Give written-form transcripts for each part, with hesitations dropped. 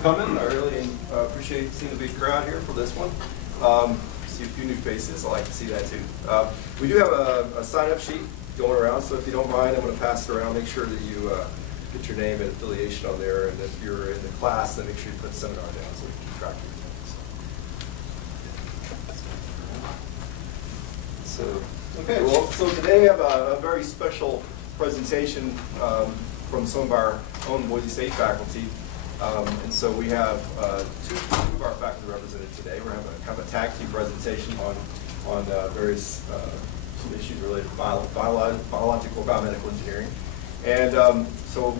for coming. I really appreciate seeing the big crowd here for this one. See a few new faces. I like to see that too. We do have a sign-up sheet going around, so if you don't mind, I'm going to pass it around. Make sure that you get your name and affiliation on there, and if you're in the class, then make sure you put seminar down so we can keep track of your things. So, okay, well, so today we have a very special presentation from some of our own Boise State faculty. And so we have two of our faculty represented today. We're having a kind of a tag team presentation on various some issues related to biological biomedical engineering. And so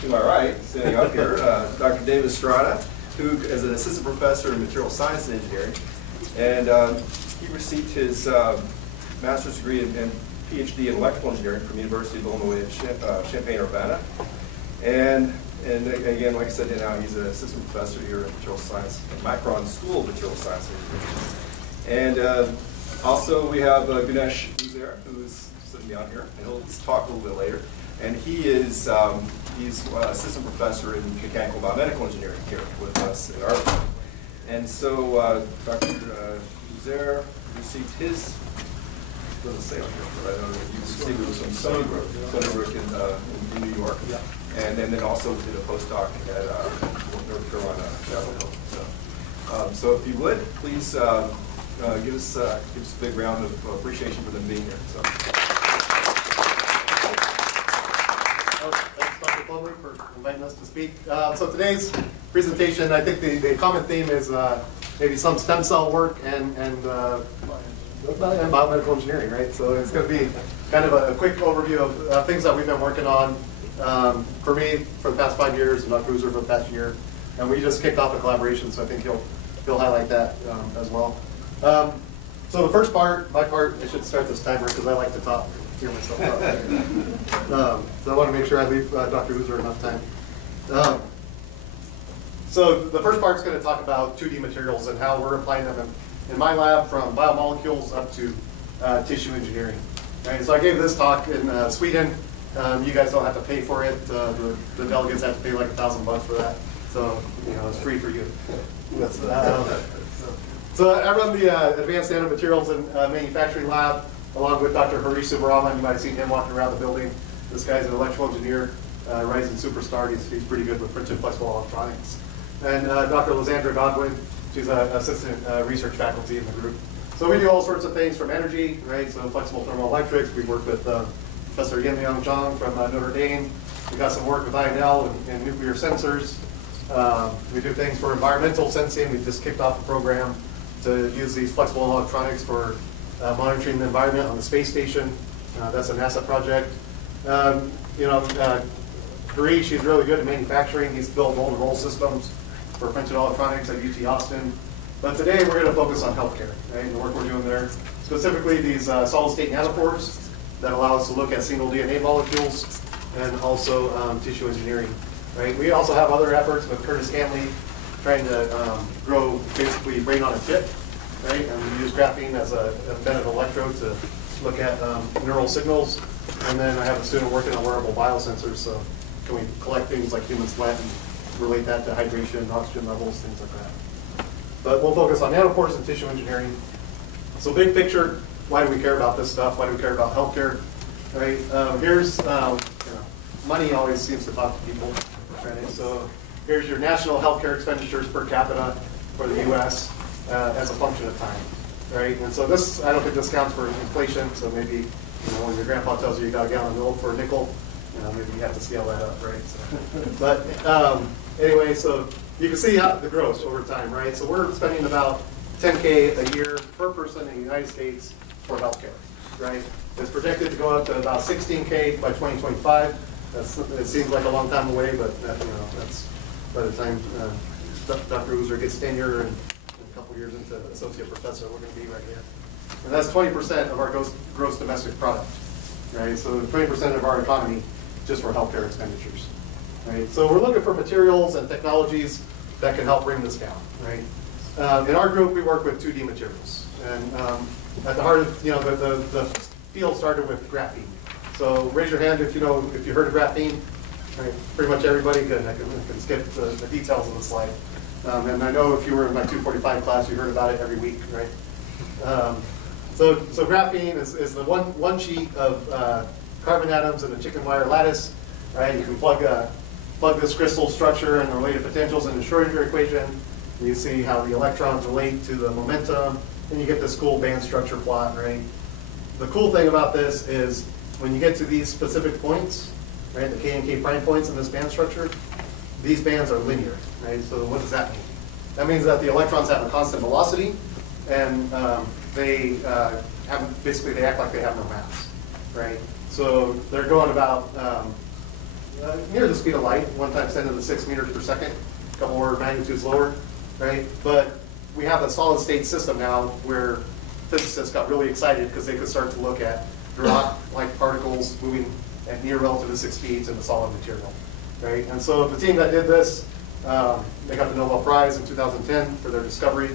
to my right, standing up here, Dr. David Estrada, who is an assistant professor in material science and engineering. And he received his master's degree and PhD in electrical engineering from the University of Illinois at Champaign-Urbana. And again, like I said, now he's an assistant professor here at Material Science at Micron School of Material Science and Engineering. And also we have Ganesh Uzer, who's sitting down here, and he'll talk a little bit later. And he is he's assistant professor in mechanical biomedical engineering here with us in our group. And so Dr. Uzer received his, doesn't say on here, but I know that he received it from Sunnybrook in New York. Yeah. And then also did a postdoc at North Carolina, Chapel Hill. So if you would, please give us a big round of appreciation for them being here. So. Thanks, Dr. Plumley, for inviting us to speak. So today's presentation, I think the common theme is maybe some stem cell work and biomedical engineering, right? So it's going to be kind of a quick overview of things that we've been working on. For me, for the past 5 years, and Dr. Uzer for the past year, and we just kicked off a collaboration, so I think he'll highlight that as well. So the first part, my part, I should start this timer because I like to talk, hear myself talk. So I want to make sure I leave Dr. Uzer enough time. So the first part is going to talk about 2D materials and how we're applying them in my lab, from biomolecules up to tissue engineering. Right? So I gave this talk in Sweden. You guys don't have to pay for it. The delegates have to pay like $1,000 for that. So, it's free for you. So I run the Advanced Nanomaterials and Manufacturing Lab along with Dr. Harish Subaraman. You might have seen him walking around the building. This guy's an electrical engineer, rising superstar. He's pretty good with printed flexible electronics. And Dr. Lysandra Godwin, she's an assistant research faculty in the group. So we do all sorts of things from energy, right? So flexible thermoelectrics. We work with Professor Yin-Myung Zhang from Notre Dame. We got some work with INL and nuclear sensors. We do things for environmental sensing. We just kicked off a program to use these flexible electronics for monitoring the environment on the space station. That's a NASA project. Harish, he's really good at manufacturing. He's built mold and roll systems for printed electronics at UT Austin. But today we're going to focus on healthcare, right? And the work we're doing there, specifically these solid-state nanopores that allow us to look at single DNA molecules, and also tissue engineering, right? We also have other efforts with Curtis Hanley trying to grow basically brain on a chip, right? And we use graphene as a embedded electrode to look at neural signals. And then I have a student working on wearable biosensors, so can we collect things like human sweat and relate that to hydration, oxygen levels, things like that. But we'll focus on nanopores and tissue engineering. So big picture, why do we care about this stuff? Why do we care about healthcare? Right? Here's money always seems to talk to people. Right? So here's your national healthcare expenditures per capita for the U.S. As a function of time. Right? And so this, I don't think this counts for inflation. So maybe when your grandpa tells you got a gallon of milk for a nickel, maybe you have to scale that up, right? So, but anyway, so you can see how the growth over time, right? So we're spending about $10K a year per person in the United States for healthcare, right? It's projected to go up to about $16K by 2025. It seems like a long time away, but that's by the time Dr. Uzer gets tenure and a couple years into associate professor, we're going to be right here. And that's 20% of our gross domestic product, right? So 20% of our economy just for healthcare expenditures, right? So we're looking for materials and technologies that can help bring this down, right? In our group, we work with 2D materials, and at the heart of the field started with graphene. So raise your hand if you heard of graphene. Right? Pretty much everybody good. I can skip the details of the slide. And I know if you were in my 245 class, you heard about it every week, right? So graphene is the one sheet of carbon atoms in a chicken wire lattice, right? You can plug this crystal structure and the related potentials in the Schrodinger equation. You see how the electrons relate to the momentum, and you get this cool band structure plot, right? The cool thing about this is when you get to these specific points, right, the K and K prime points in this band structure, these bands are linear, right? So what does that mean? That means that the electrons have a constant velocity, and they act like they have no mass, right? So they're going about near the speed of light, 1 × 10⁶ meters per second, a couple order of magnitudes lower, right? But we have a solid state system now where physicists got really excited because they could start to look at rock-like particles moving at near relativistic speeds in the solid material, right? And so the team that did this, they got the Nobel Prize in 2010 for their discovery,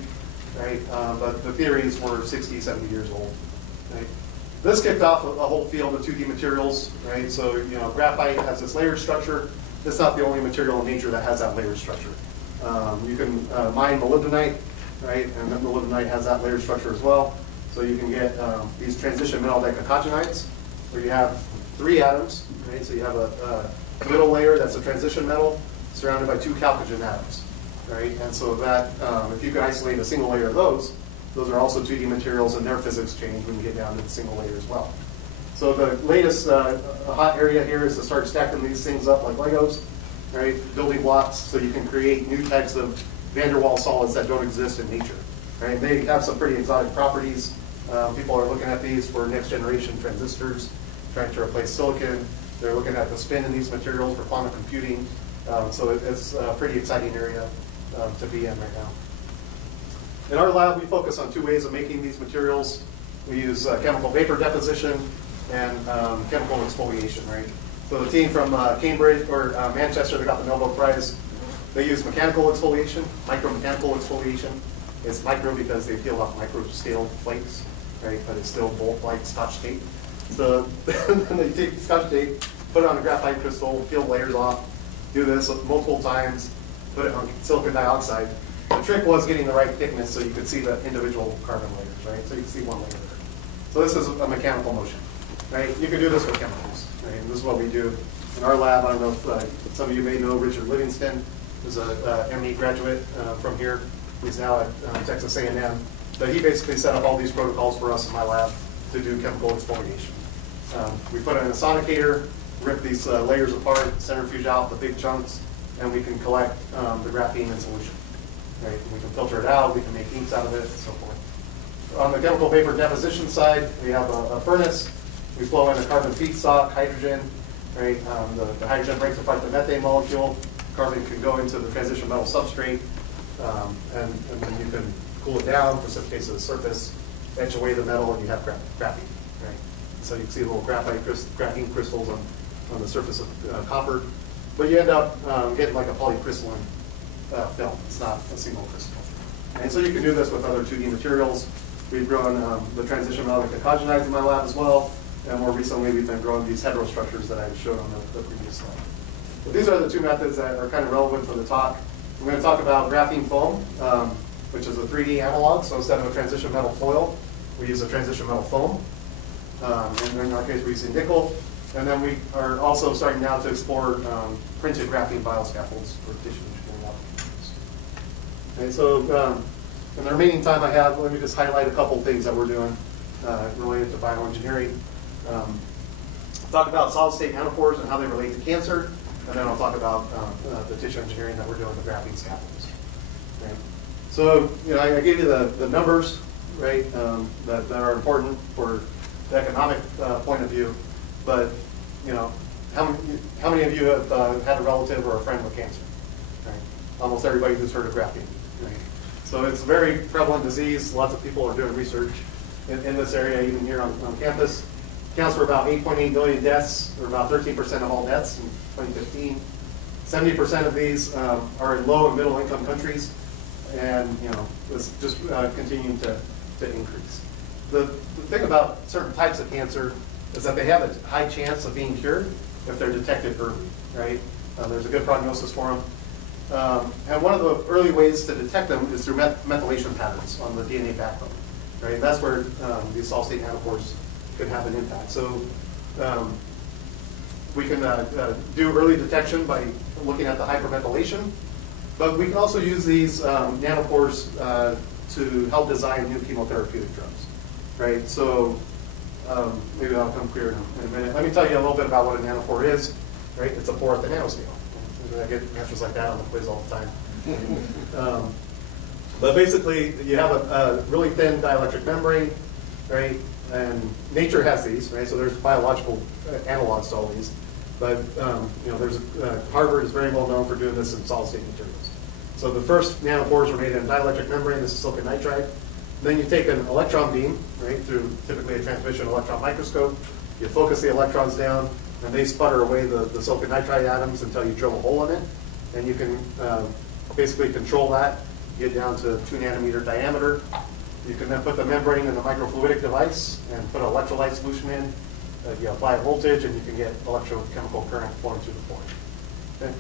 right? But the theories were 60, 70 years old, right? This kicked off a whole field of 2D materials, right? So, graphite has this layered structure. It's not the only material in nature that has that layered structure. You can mine molybdenite, right? And then molybdenite has that layered structure as well. So you can get these transition metal dichalcogenides, where you have 3 atoms, right? So you have a middle layer that's a transition metal surrounded by 2 chalcogen atoms, right? And so that, if you could isolate a single layer of those are also 2D materials, and their physics change when you get down to the single layer as well. So the latest hot area here is to start stacking these things up like Legos, right? Building blocks so you can create new types of van der Waals solids that don't exist in nature, right? They have some pretty exotic properties. People are looking at these for next generation transistors, trying to replace silicon. They're looking at the spin in these materials for quantum computing. So it's a pretty exciting area to be in right now. In our lab, we focus on 2 ways of making these materials. We use chemical vapor deposition and chemical exfoliation, right? So the team from Cambridge or Manchester that got the Nobel Prize, they use mechanical exfoliation, micromechanical exfoliation. It's micro because they peel off micro scale flakes, right? But it's still bolt like Scotch tape. So then they take Scotch tape, put it on a graphite crystal, peel layers off, do this multiple times, put it on silicon dioxide. The trick was getting the right thickness so you could see the individual carbon layers, right? So you can see one layer there. So this is a mechanical motion, right? You can do this with chemicals, right? And this is what we do in our lab. I don't know if some of you may know Richard Livingston, who's a ME graduate from here. He's now at Texas A&M. But he basically set up all these protocols for us in my lab to do chemical exfoliation. We put it in a sonicator, rip these layers apart, centrifuge out the big chunks, and we can collect the graphene in solution. Right? We can filter it out, we can make inks out of it, and so forth. On the chemical vapor deposition side, we have a furnace. We flow in a carbon feedstock, hydrogen. Right? The hydrogen breaks apart the methane molecule. Carbon can go into the transition metal substrate, and then you can cool it down, precipitate to the surface, etch away the metal, and you have graphene. Right? So you can see little graphene crystals on the surface of copper. But you end up getting like a polycrystalline film. It's not a single crystal. And so you can do this with other 2D materials. We've grown the transition metal dichalcogenides in my lab as well. And more recently, we've been growing these heterostructures that I showed on the previous slide. But these are the 2 methods that are kind of relevant for the talk. I'm going to talk about graphene foam, which is a 3D analog. So instead of a transition metal foil, we use a transition metal foam. And in our case, we're using nickel. And then we are also starting now to explore printed graphene bioscaffolds for tissue engineering applications. And so in the remaining time I have, let me just highlight a couple things that we're doing related to bioengineering. Talk about solid-state nanopores and how they relate to cancer. And then I'll talk about the tissue engineering that we're doing with graphene scaffolds. Right? So I gave you the numbers, right, that are important for the economic point of view. But how many of you have had a relative or a friend with cancer? Right? Almost everybody who's heard of graphene. Right? So it's a very prevalent disease. Lots of people are doing research in this area, even here on campus. Accounts for about 8.8 million deaths, or about 13% of all deaths in 2015. 70% of these are in low and middle income countries, and it's just continuing to increase. The thing about certain types of cancer is that they have a high chance of being cured if they're detected early, right? There's a good prognosis for them. And one of the early ways to detect them is through methylation patterns on the DNA backbone. Right? And that's where these solid-state nanopores can have an impact. So we can do early detection by looking at the hypermethylation, but we can also use these nanopores to help design new chemotherapeutic drugs. Right? So maybe that'll come clear in a minute. Let me tell you a little bit about what a nanopore is. Right? It's a pore at the nanoscale. I get answers like that on the quiz all the time. But basically, you have a really thin dielectric membrane, right? And nature has these, right? So there's biological analogs to all these. But there's Harvard is very well known for doing this in solid-state materials. So the first nanopores were made in a dielectric membrane. This is silicon nitride. Then you take an electron beam, right, through typically a transmission electron microscope. You focus the electrons down, and they sputter away the silicon nitride atoms until you drill a hole in it. And you can basically control that, get down to 2 nanometer diameter. You can then put the membrane in a microfluidic device and put an electrolyte solution in. You apply a voltage, and you can get electrochemical current flowing through the pore. Okay.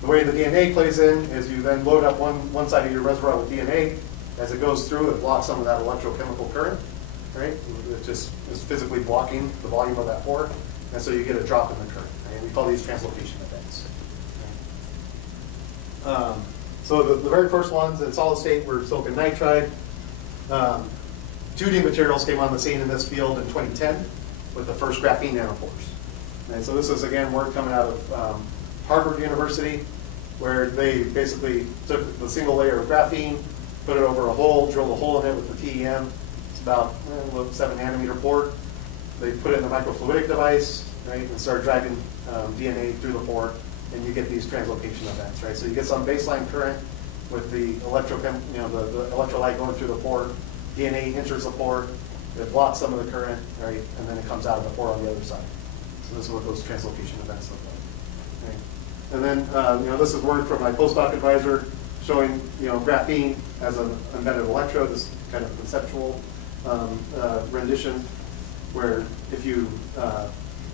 The way the DNA plays in is you then load up one side of your reservoir with DNA. As it goes through, it blocks some of that electrochemical current. Right? It just is physically blocking the volume of that pore. And so you get a drop in the current. Right? We call these translocation events. Okay. So the very first ones in solid state were silicon nitride. 2D materials came on the scene in this field in 2010 with the first graphene nanopores. And so this is, again, work coming out of Harvard University, where they basically took the single layer of graphene, put it over a hole, drilled a hole in it with the TEM. It's about 7 nanometer pore. They put it in the microfluidic device, right, and start dragging DNA through the pore, and you get these translocation events, right? So you get some baseline current with the the electrolyte going through the pore. DNA enters the pore, it blocks some of the current, right, and then it comes out of the pore on the other side. So this is what those translocation events look like. Right? And then this is work from my postdoc advisor showing graphene as an embedded electrode. This kind of conceptual rendition, where if you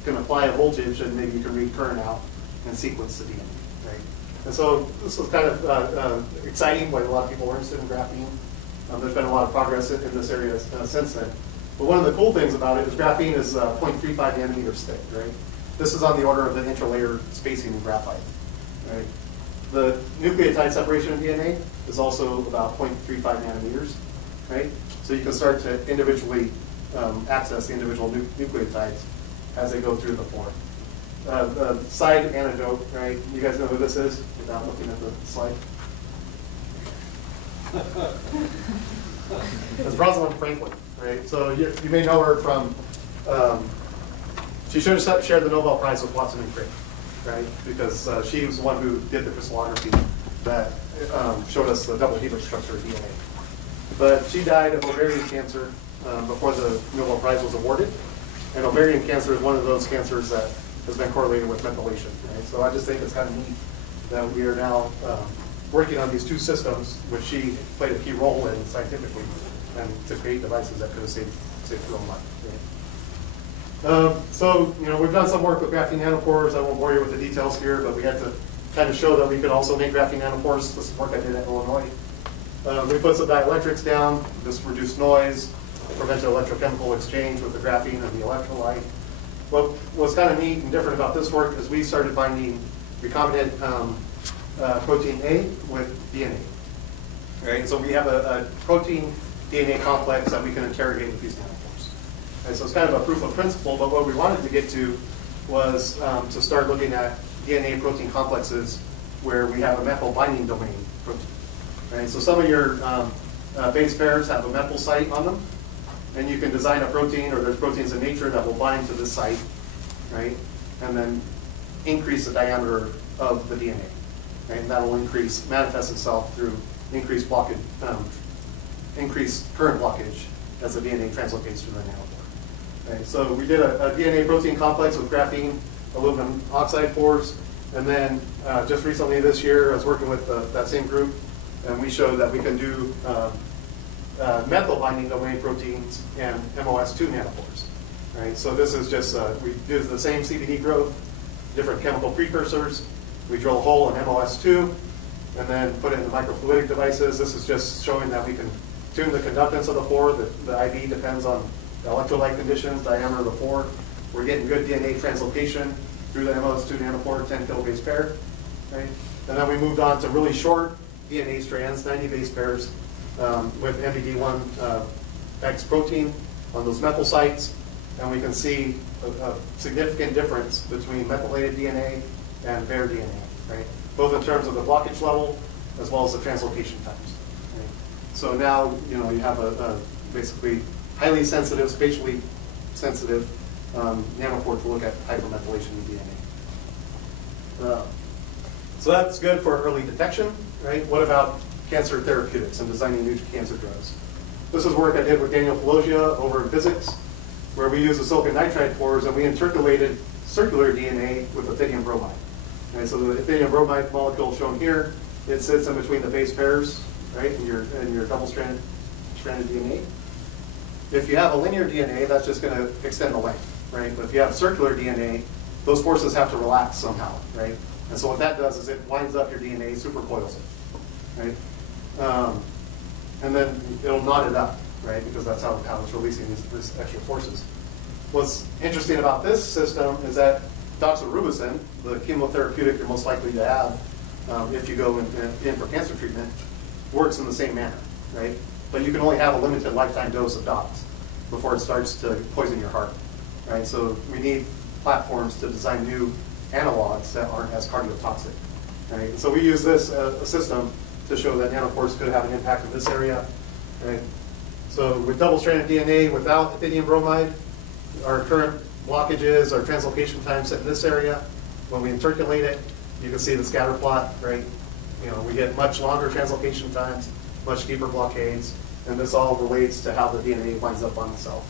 can apply a voltage, and maybe you can read current out and sequence the DNA. Right? And so this was kind of exciting, why a lot of people were interested in graphene. There's been a lot of progress in this area since then. But one of the cool things about it is graphene is 0.35 nanometers thick. Right? This is on the order of the interlayer spacing in graphite. Right? The nucleotide separation of DNA is also about 0.35 nanometers. Right? So you can start to individually access the individual nucleotides as they go through the pore. The side antidote, right? You guys know who this is without looking at the slide? It's Rosalind Franklin, right? So you may know her from, she should have shared the Nobel Prize with Watson and Crick, right? Because she was the one who did the crystallography that showed us the double helix structure of DNA. But she died of ovarian cancer before the Nobel Prize was awarded. And ovarian cancer is one of those cancers that has been correlated with methylation. Right? So I just think it's kind of neat that we are now working on these two systems, which she played a key role in scientifically, and to create devices that could have saved her own life. Right? So we've done some work with graphene nanopores. I won't bore you with the details here, but we had to kind of show that we could also make graphene nanopores. This is work I did at Illinois. We put some dielectrics down. This reduced noise, prevented electrochemical exchange with the graphene and the electrolyte. What was kind of neat and different about this work is we started binding recombinant protein A with DNA. Right? So we have a protein DNA complex that we can interrogate with these nanopores. And so it's kind of a proof of principle, but what we wanted to get to was to start looking at DNA protein complexes where we have a methyl binding domain protein. Right? So some of your base pairs have a methyl site on them, and you can design a protein, or there's proteins in nature that will bind to this site, right? And then increase the diameter of the DNA. Right? And that will manifest itself through increased blockage, increased current blockage as the DNA translocates through the nanopore. Right? So we did a DNA protein complex with graphene, aluminum oxide pores, and then just recently this year I was working with that same group, and we showed that we can do methyl binding domain proteins and MOS2 nanopores. Right? So this is just, we do the same CBD growth, different chemical precursors, We drill a hole in MOS2 and then put it in the microfluidic devices. This is just showing that we can tune the conductance of the pore. The IV depends on the electrolyte conditions, diameter of the pore. We're getting good DNA translocation through the MOS2 nanopore, 10 kilobase pair. Right? And then we moved on to really short DNA strands, 90 base pairs, with MBD1 X protein on those methyl sites. And we can see a significant difference between methylated DNA and bare DNA, right? Both in terms of the blockage level as well as the translocation times. Right? So now you have a basically highly sensitive, spatially sensitive nanopore to look at hypermethylation of DNA. So that's good for early detection, right? What about cancer therapeutics and designing new cancer drugs? This is work I did with Daniel Pelosia over in physics, where we used the silicon nitride pores and we intercalated circular DNA with ethidium bromide. Right, so the ethidium bromide molecule shown here, it sits in between the base pairs, right, in your double-stranded DNA. If you have a linear DNA, that's just going to extend the length, right? But if you have circular DNA, those forces have to relax somehow, right? And so what that does is it winds up your DNA, supercoils it, right? And then it'll knot it up, right? Because that's how it's releasing these extra forces. What's interesting about this system is that doxorubicin, the chemotherapeutic you're most likely to have if you go in for cancer treatment, works in the same manner, right? But you can only have a limited lifetime dose of dox before it starts to poison your heart, right? So we need platforms to design new analogs that aren't as cardiotoxic, right? So we use this system to show that nanopores could have an impact in this area, right? So with double-stranded DNA without ethidium bromide, our current blockages, our translocation times sit in this area. When we intercalate it, you can see the scatter plot, right? We get much longer translocation times, much deeper blockades, and this all relates to how the DNA winds up on itself,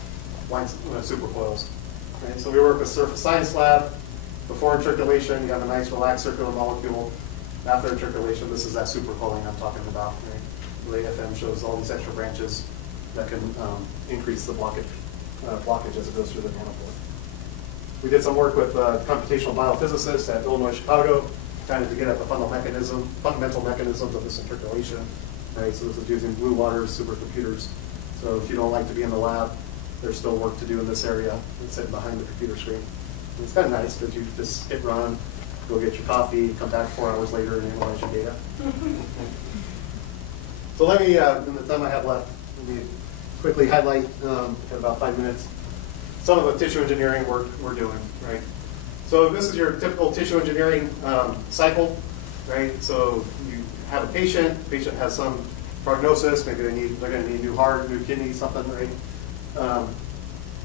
supercoils. Right? So we work with Surface Science Lab. Before intercalation, you have a nice relaxed circular molecule. After intercalation, this is that supercoiling I'm talking about. Right? The AFM shows all these extra branches that can increase the blockage as it goes through the nanopore. We did some work with computational biophysicists at Illinois, Chicago, trying to get at the fundamental mechanisms of this intercalation. Right? So this is using blue water supercomputers. So if you don't like to be in the lab, there's still work to do in this area. It's sitting behind the computer screen. And it's kind of nice because you just hit run, go get your coffee, come back 4 hours later and analyze your data. So let me, in the time I have left, let me quickly highlight, in about 5 minutes, some of the tissue engineering work we're doing, right? So this is your typical tissue engineering cycle, right? So you have a patient has some prognosis, maybe they're going to need new heart, new kidney, something, right?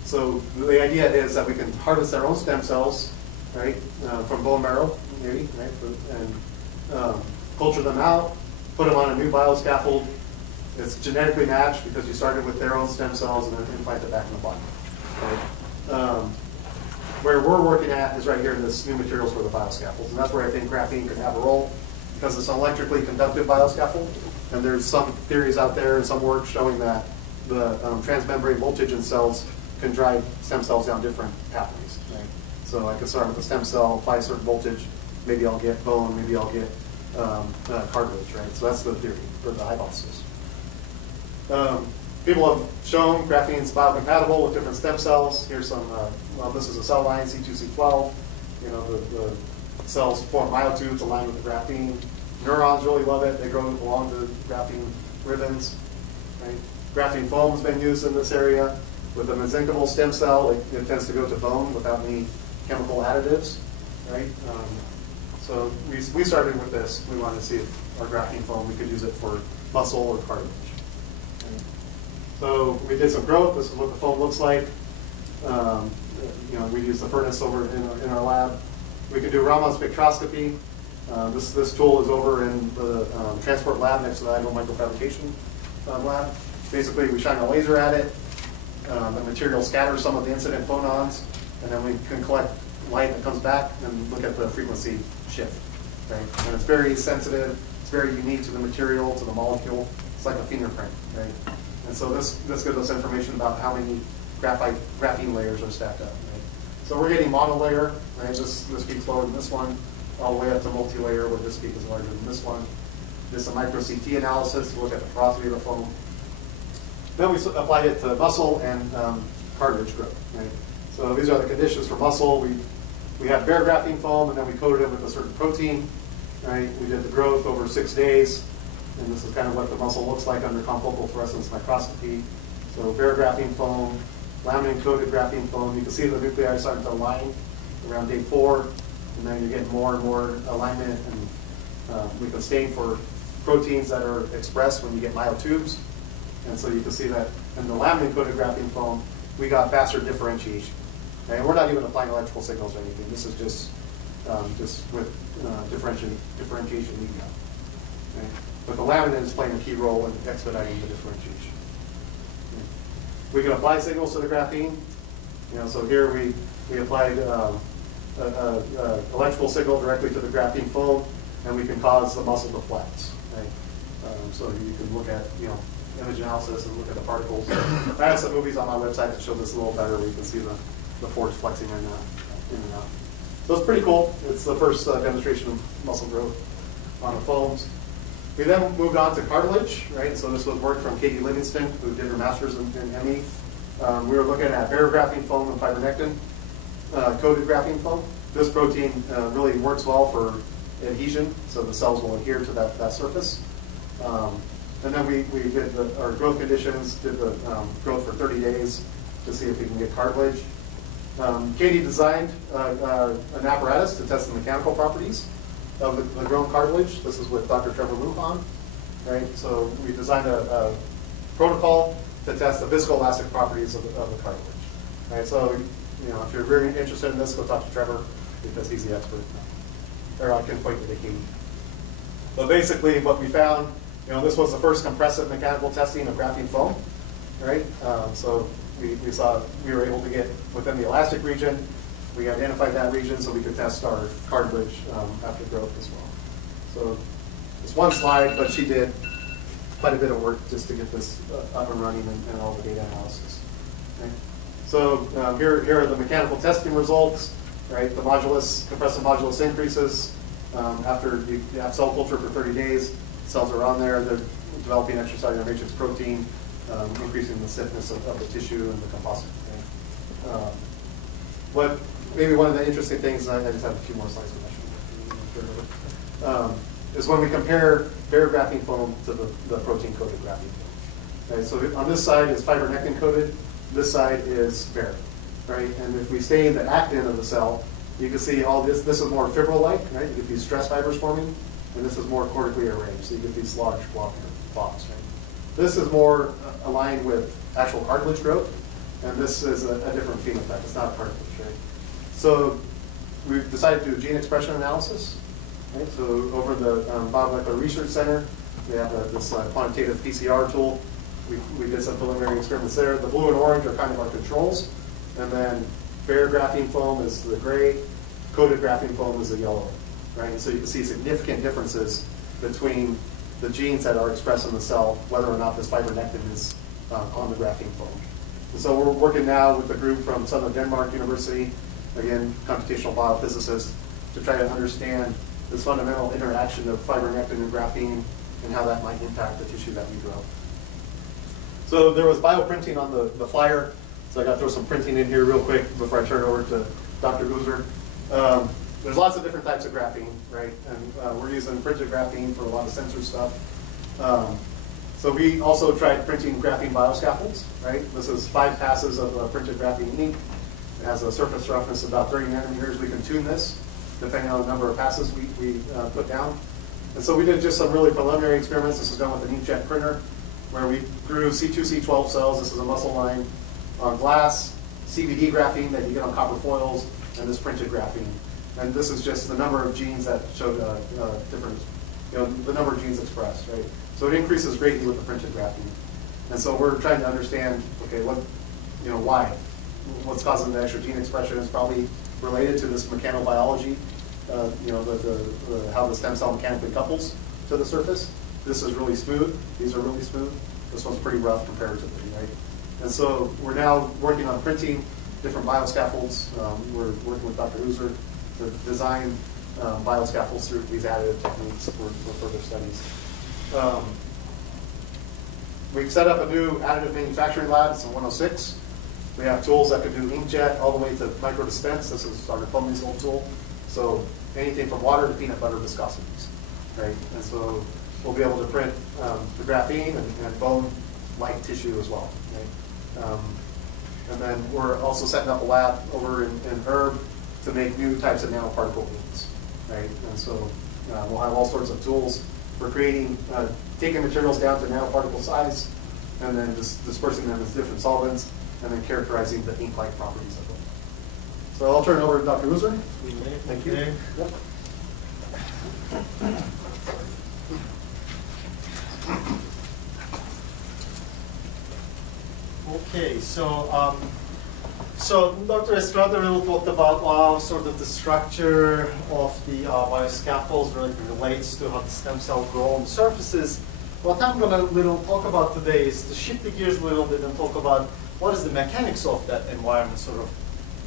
So the idea is that we can harvest their own stem cells, right, from bone marrow, maybe, right, and culture them out, put them on a new bioscaffold. It's genetically matched because you started with their own stem cells and then implant it back in the body. Right? Where we're working at is right here in this new materials for the bioscaffolds, and that's where I think graphene could have a role because it's an electrically conductive bioscaffold, and there's some theories out there and some work showing that the transmembrane voltage in cells can drive stem cells down different pathways. Right? So I could start with a stem cell, apply a certain voltage, maybe I'll get bone, maybe I'll get cartilage, right? So that's the theory, or the hypothesis. People have shown graphene's biocompatible with different stem cells. Here's some, well, this is a cell line, C2C12. The cells form myotubes aligned with the graphene. Neurons really love it. They grow along the graphene ribbons. Right? Graphene foam has been used in this area. With a mesenchymal stem cell, it tends to go to bone without any chemical additives. Right? So we started with this. We wanted to see if our graphene foam, we could use it for muscle or cartilage. Right? So we did some growth. This is what the foam looks like. We use the furnace over in our lab. We can do Raman spectroscopy. This tool is over in the transport lab next to the idle microfabrication lab. Basically, we shine a laser at it. The material scatters some of the incident phonons, and then we can collect light that comes back and look at the frequency shift. Right? And it's very sensitive. It's very unique to the material, to the molecule. It's like a fingerprint. Right? And so this gives us information about how many graphene layers are stacked up. Right? So we're getting monolayer. Right? This speaks slower than this one. all the way up to multi-layer, where this peak is larger than this one. This is a micro-CT analysis to look at the porosity of the foam. Then we applied it to muscle and cartilage growth. Right? So these are the conditions for muscle. We had bare graphene foam, and then we coated it with a certain protein. Right? We did the growth over 6 days, and this is kind of what the muscle looks like under confocal fluorescence microscopy. So bare graphene foam, laminin-coated graphene foam. You can see the nuclei are starting to align around day 4, and then you're getting more and more alignment, and we can stain for proteins that are expressed when you get myotubes. And so you can see that in the laminin-coated graphene foam, we got faster differentiation. And we're not even applying electrical signals or anything. This is just with differentiation media. Okay? But the laminin is playing a key role in expediting the differentiation. Okay? We can apply signals to the graphene. So here we applied electrical signal directly to the graphene foam, and we can cause the muscle to flex. Right? So you can look at image analysis and look at the particles. I have some movies on my website that show this a little better, where you can see the force flexing in and out. So it's pretty cool. It's the first demonstration of muscle growth on the foams. We then moved on to cartilage, right? So this was work from Katie Livingston, who did her master's in ME. We were looking at bare graphene foam and fibronectin coated graphene foam. This protein really works well for adhesion, so the cells will adhere to that surface. And then we did our growth conditions, did the growth for 30 days to see if we can get cartilage. Katie designed an apparatus to test the mechanical properties of the grown cartilage. This is with Dr. Trevor Lujan, right? So we designed a protocol to test the viscoelastic properties of the cartilage, right? So if you're very interested in this, go talk to Trevor, because he's the expert. Or I can point you to Katie. But basically, what we found, this was the first compressive mechanical testing of graphene foam, right? So we saw we were able to get within the elastic region. We identified that region so we could test our cartilage after growth as well. So it's one slide, but she did quite a bit of work just to get this up and running and all the data analysis. Okay? So here are the mechanical testing results, right? The modulus, compressive modulus increases after you have cell culture for 30 days. Cells are on there, they're developing extracellular matrix protein, increasing the stiffness of the tissue and the composite. What maybe one of the interesting things, and I just have a few more slides is when we compare bare graphene foam to the protein-coated graphene foam. Okay, so on this side is fibronectin-coated, this side is bare, right? And if we stain the actin of the cell, you can see all this. This is more fibril-like, right? You get these stress fibers forming, and this is more cortically arranged, so you get these large blocks, right? This is more aligned with actual cartilage growth, and this is a different phenotype. It's not cartilage, right? So we decided to do gene expression analysis. Right? So over the Biomedical Research Center, we have this quantitative PCR tool. We did some preliminary experiments there. The blue and orange are kind of our controls, and then bare graphene foam is the gray, coated graphene foam is the yellow. Right? And so you can see significant differences between the genes that are expressed in the cell, whether or not this fibronectin is on the graphene foam. And so we're working now with a group from Southern Denmark University, again, computational biophysicists, to try to understand this fundamental interaction of fibronectin and graphene and how that might impact the tissue that we grow. So there was bioprinting on the flyer, so I got to throw some printing in here real quick before I turn it over to Dr. Uzer. There's lots of different types of graphene, right? And we're using printed graphene for a lot of sensor stuff. So we also tried printing graphene bioscaffolds, right? This is 5 passes of printed graphene ink. It has a surface roughness of about 30 nanometers. We can tune this depending on the number of passes we put down. And so we did just some really preliminary experiments. This is done with an inkjet printer, where we grew C2C12 cells. This is a muscle line on glass, CVD graphene that you get on copper foils, and this printed graphene. And this is just the number of genes that showed different, the number of genes expressed, right? So it increases greatly with the printed graphene. And so we're trying to understand, okay, why? What's causing the extra gene expression is probably related to this mechanobiology, how the stem cell mechanically couples to the surface. This is really smooth. These are really smooth. This one's pretty rough comparatively, right? And so we're now working on printing different bioscaffolds. We're working with Dr. Uzer to design bioscaffolds through these additive techniques for further studies. We've set up a new additive manufacturing lab. It's in 106. We have tools that could do inkjet all the way to micro dispense. This is our Diplomy's old tool. So anything from water to peanut butter viscosities, right? And so we'll be able to print the graphene and bone-like tissue as well, right? And then we're also setting up a lab over in Herb to make new types of nanoparticle beads, right? And so we'll have all sorts of tools for creating, taking materials down to nanoparticle size, and then just dispersing them as different solvents, and then characterizing the ink-like properties of them. So I'll turn it over to Dr. Uzer. Thank you. Yep. Okay, so Dr. Estrada will talk about sort of the structure of the bioscaffolds relates to how the stem cell grow on the surfaces. What I'm going to talk about today is to shift the gears a little bit and talk about what is the mechanics of that environment sort of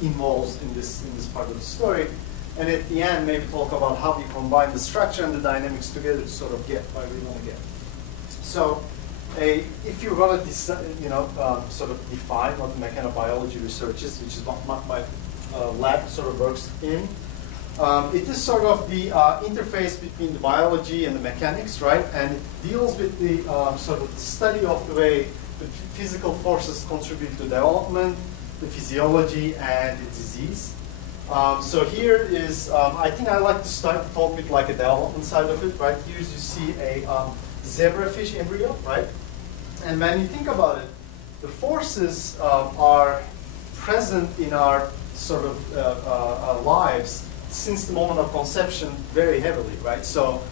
involves in this part of the story. And at the end, maybe talk about how we combine the structure and the dynamics together to sort of get where we want to get. So if you want to sort of define what mechanobiology research is, which is what my lab sort of works in, it is sort of the interface between the biology and the mechanics, right? And it deals with the sort of the study of the way the physical forces contribute to development, the physiology, and the disease. So here is, I think I like to start the talk with like a development side of it, right? Here you see a zebrafish embryo, right? And when you think about it, the forces are present in our sort of lives since the moment of conception very heavily, right? So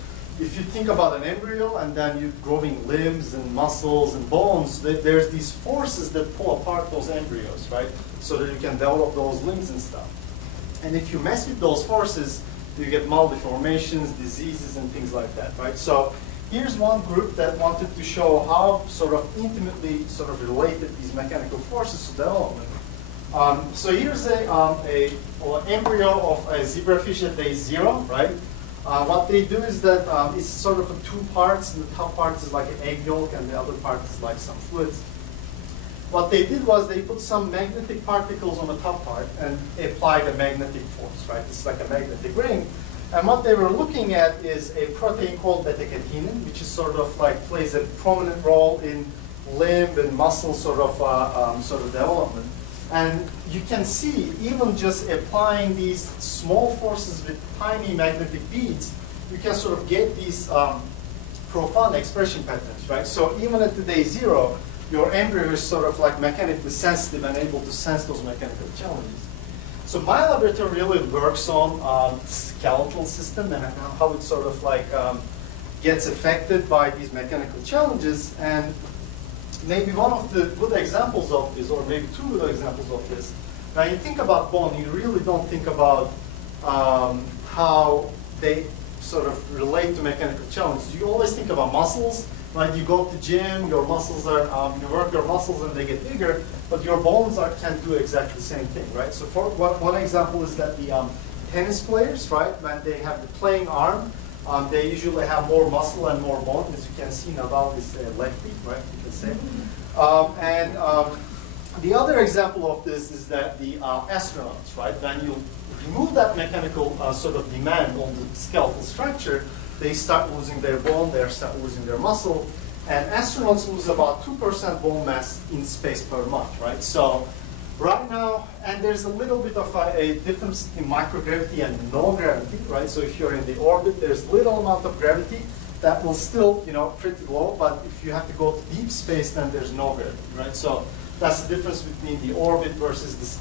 if you think about an embryo and then you're growing limbs and muscles and bones, there's these forces that pull apart those embryos, right? So that you can develop those limbs and stuff. And if you mess with those forces, you get maldeformations, diseases, and things like that, right? So here's one group that wanted to show how sort of intimately sort of related these mechanical forces to development. So here's a embryo of a zebrafish at day 0, right? What they do is that it's sort of two parts. The top part is like an egg yolk, and the other part is like some fluids. What they did was they put some magnetic particles on the top part and applied a magnetic force, right? It's like a magnetic ring. And what they were looking at is a protein called beta-catenin, which is sort of like plays a prominent role in limb and muscle sort of development. And you can see, even just applying these small forces with tiny magnetic beads, you can sort of get these profound expression patterns, right? So even at the day 0, your embryo is sort of like mechanically sensitive and able to sense those mechanical challenges. So my laboratory really works on skeletal system and how it sort of like gets affected by these mechanical challenges. And maybe one of the good examples of this, or maybe two good examples of this, when you think about bone, you really don't think about how they sort of relate to mechanical challenges. You always think about muscles, right? You go to gym, your muscles are, you work your muscles and they get bigger, but your bones can't do exactly the same thing, right? So for one example is that the tennis players, right, when they have the playing arm, they usually have more muscle and more bone. As you can see, Nadal is a lefty, right? You can say. The other example of this is that the astronauts, right? When you remove that mechanical sort of demand on the skeletal structure, they start losing their bone, they start losing their muscle, and astronauts lose about 2% bone mass in space per month, right? So right now, and there's a little bit of a difference in microgravity and no gravity, right? So if you're in the orbit, there's little amount of gravity that will still, pretty low, but if you have to go to deep space, then there's no gravity, right? So that's the difference between the orbit versus this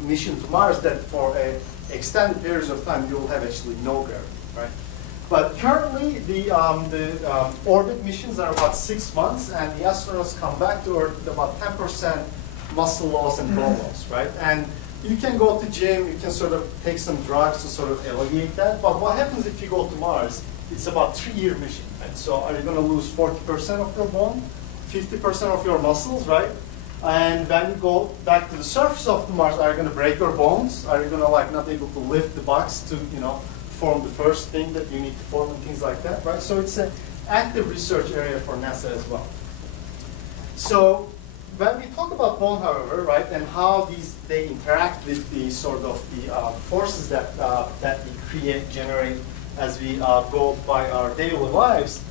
mission to Mars, that for an extended periods of time, you'll have actually no gravity, right? But currently, the orbit missions are about 6 months, and the astronauts come back to Earth with about 10% muscle loss and bone loss, right? And you can go to gym, you can sort of take some drugs to sort of alleviate that. But what happens if you go to Mars? It's about a 3-year mission, right? So are you going to lose 40% of your bone, 50% of your muscles, right? And when you go back to the surface of the Mars, are you going to break your bones? Are you going to like not able to lift the box to form the first thing that you need to form and things like that, right? So it's an active research area for NASA as well. So when we talk about bone, however, right, and how they interact with the sort of the forces that we create, generate as we go by our daily lives,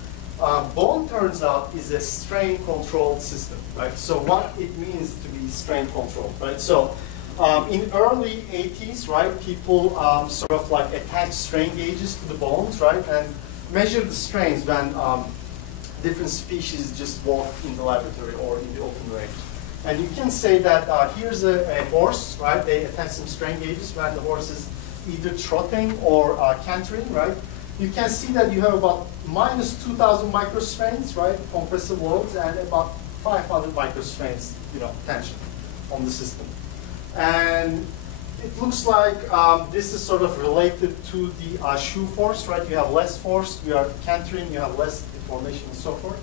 bone turns out is a strain controlled system, right? So what it means to be strain controlled, right? So in early 80s, right, people sort of like attach strain gauges to the bones, right, and measure the strains when different species just walk in the laboratory or in the open range. And you can say that here's a horse, right? They attach some strain gauges when the horse is either trotting or cantering, right? You can see that you have about minus 2,000 microstrains, right? Compressive loads, and about 500 microstrains, tension on the system. And it looks like this is sort of related to the shoe force, right? You have less force, you are cantering, you have less deformation and so forth.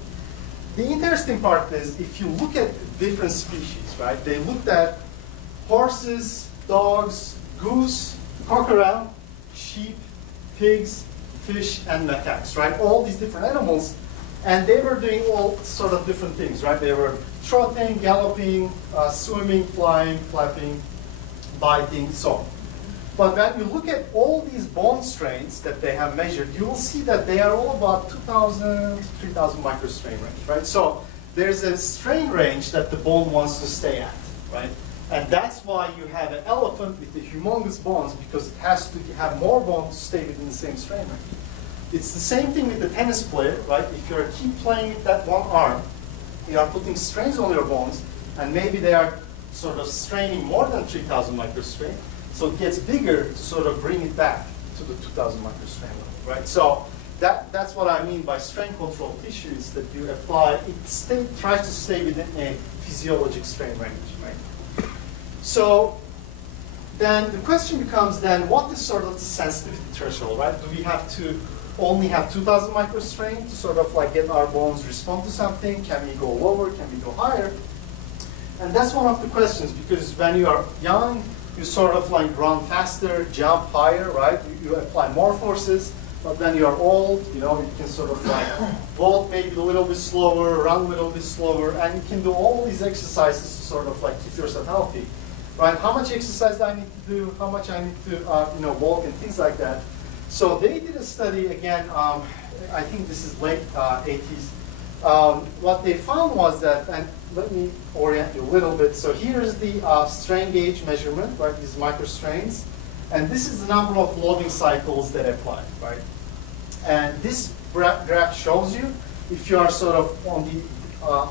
The interesting part is if you look at different species, right? They looked at horses, dogs, goose, crocodile, sheep, pigs, fish, and macaques, right? All these different animals, and they were doing all sort of different things, right? They were trotting, galloping, swimming, flying, flapping, biting, so on. But when you look at all these bone strains that they have measured, you will see that they are all about 2,000 to 3,000 microstrain range, right? So there's a strain range that the bone wants to stay at, right? And that's why you have an elephant with the humongous bones, because it has to have more bones to stay within the same strain range. It's the same thing with the tennis player, right? If you keep playing with that one arm, you are putting strains on your bones, and maybe they are sort of straining more than 3,000 microstrain. So it gets bigger to sort of bring it back to the 2,000 microstrain level, right? So that's what I mean by strain control tissues that you apply. It tries to stay within a physiologic strain range, right? So then the question becomes then, what is sort of the sensitivity threshold, right? Do we have to only have 2,000 microstrain to sort of like get our bones respond to something? Can we go lower? Can we go higher? And that's one of the questions, because when you are young, you sort of like run faster, jump higher, right? You apply more forces, but when you're old, you can sort of like walk maybe a little bit slower, run a little bit slower, and you can do all these exercises to sort of like keep yourself healthy, right? How much exercise do I need to do? How much I need to, walk and things like that. So they did a study again. I think this is late 80s. What they found was that, and let me orient you a little bit. So here's the strain gauge measurement, right? These microstrains. And this is the number of loading cycles that apply, right? And this graph shows you if you are sort of on the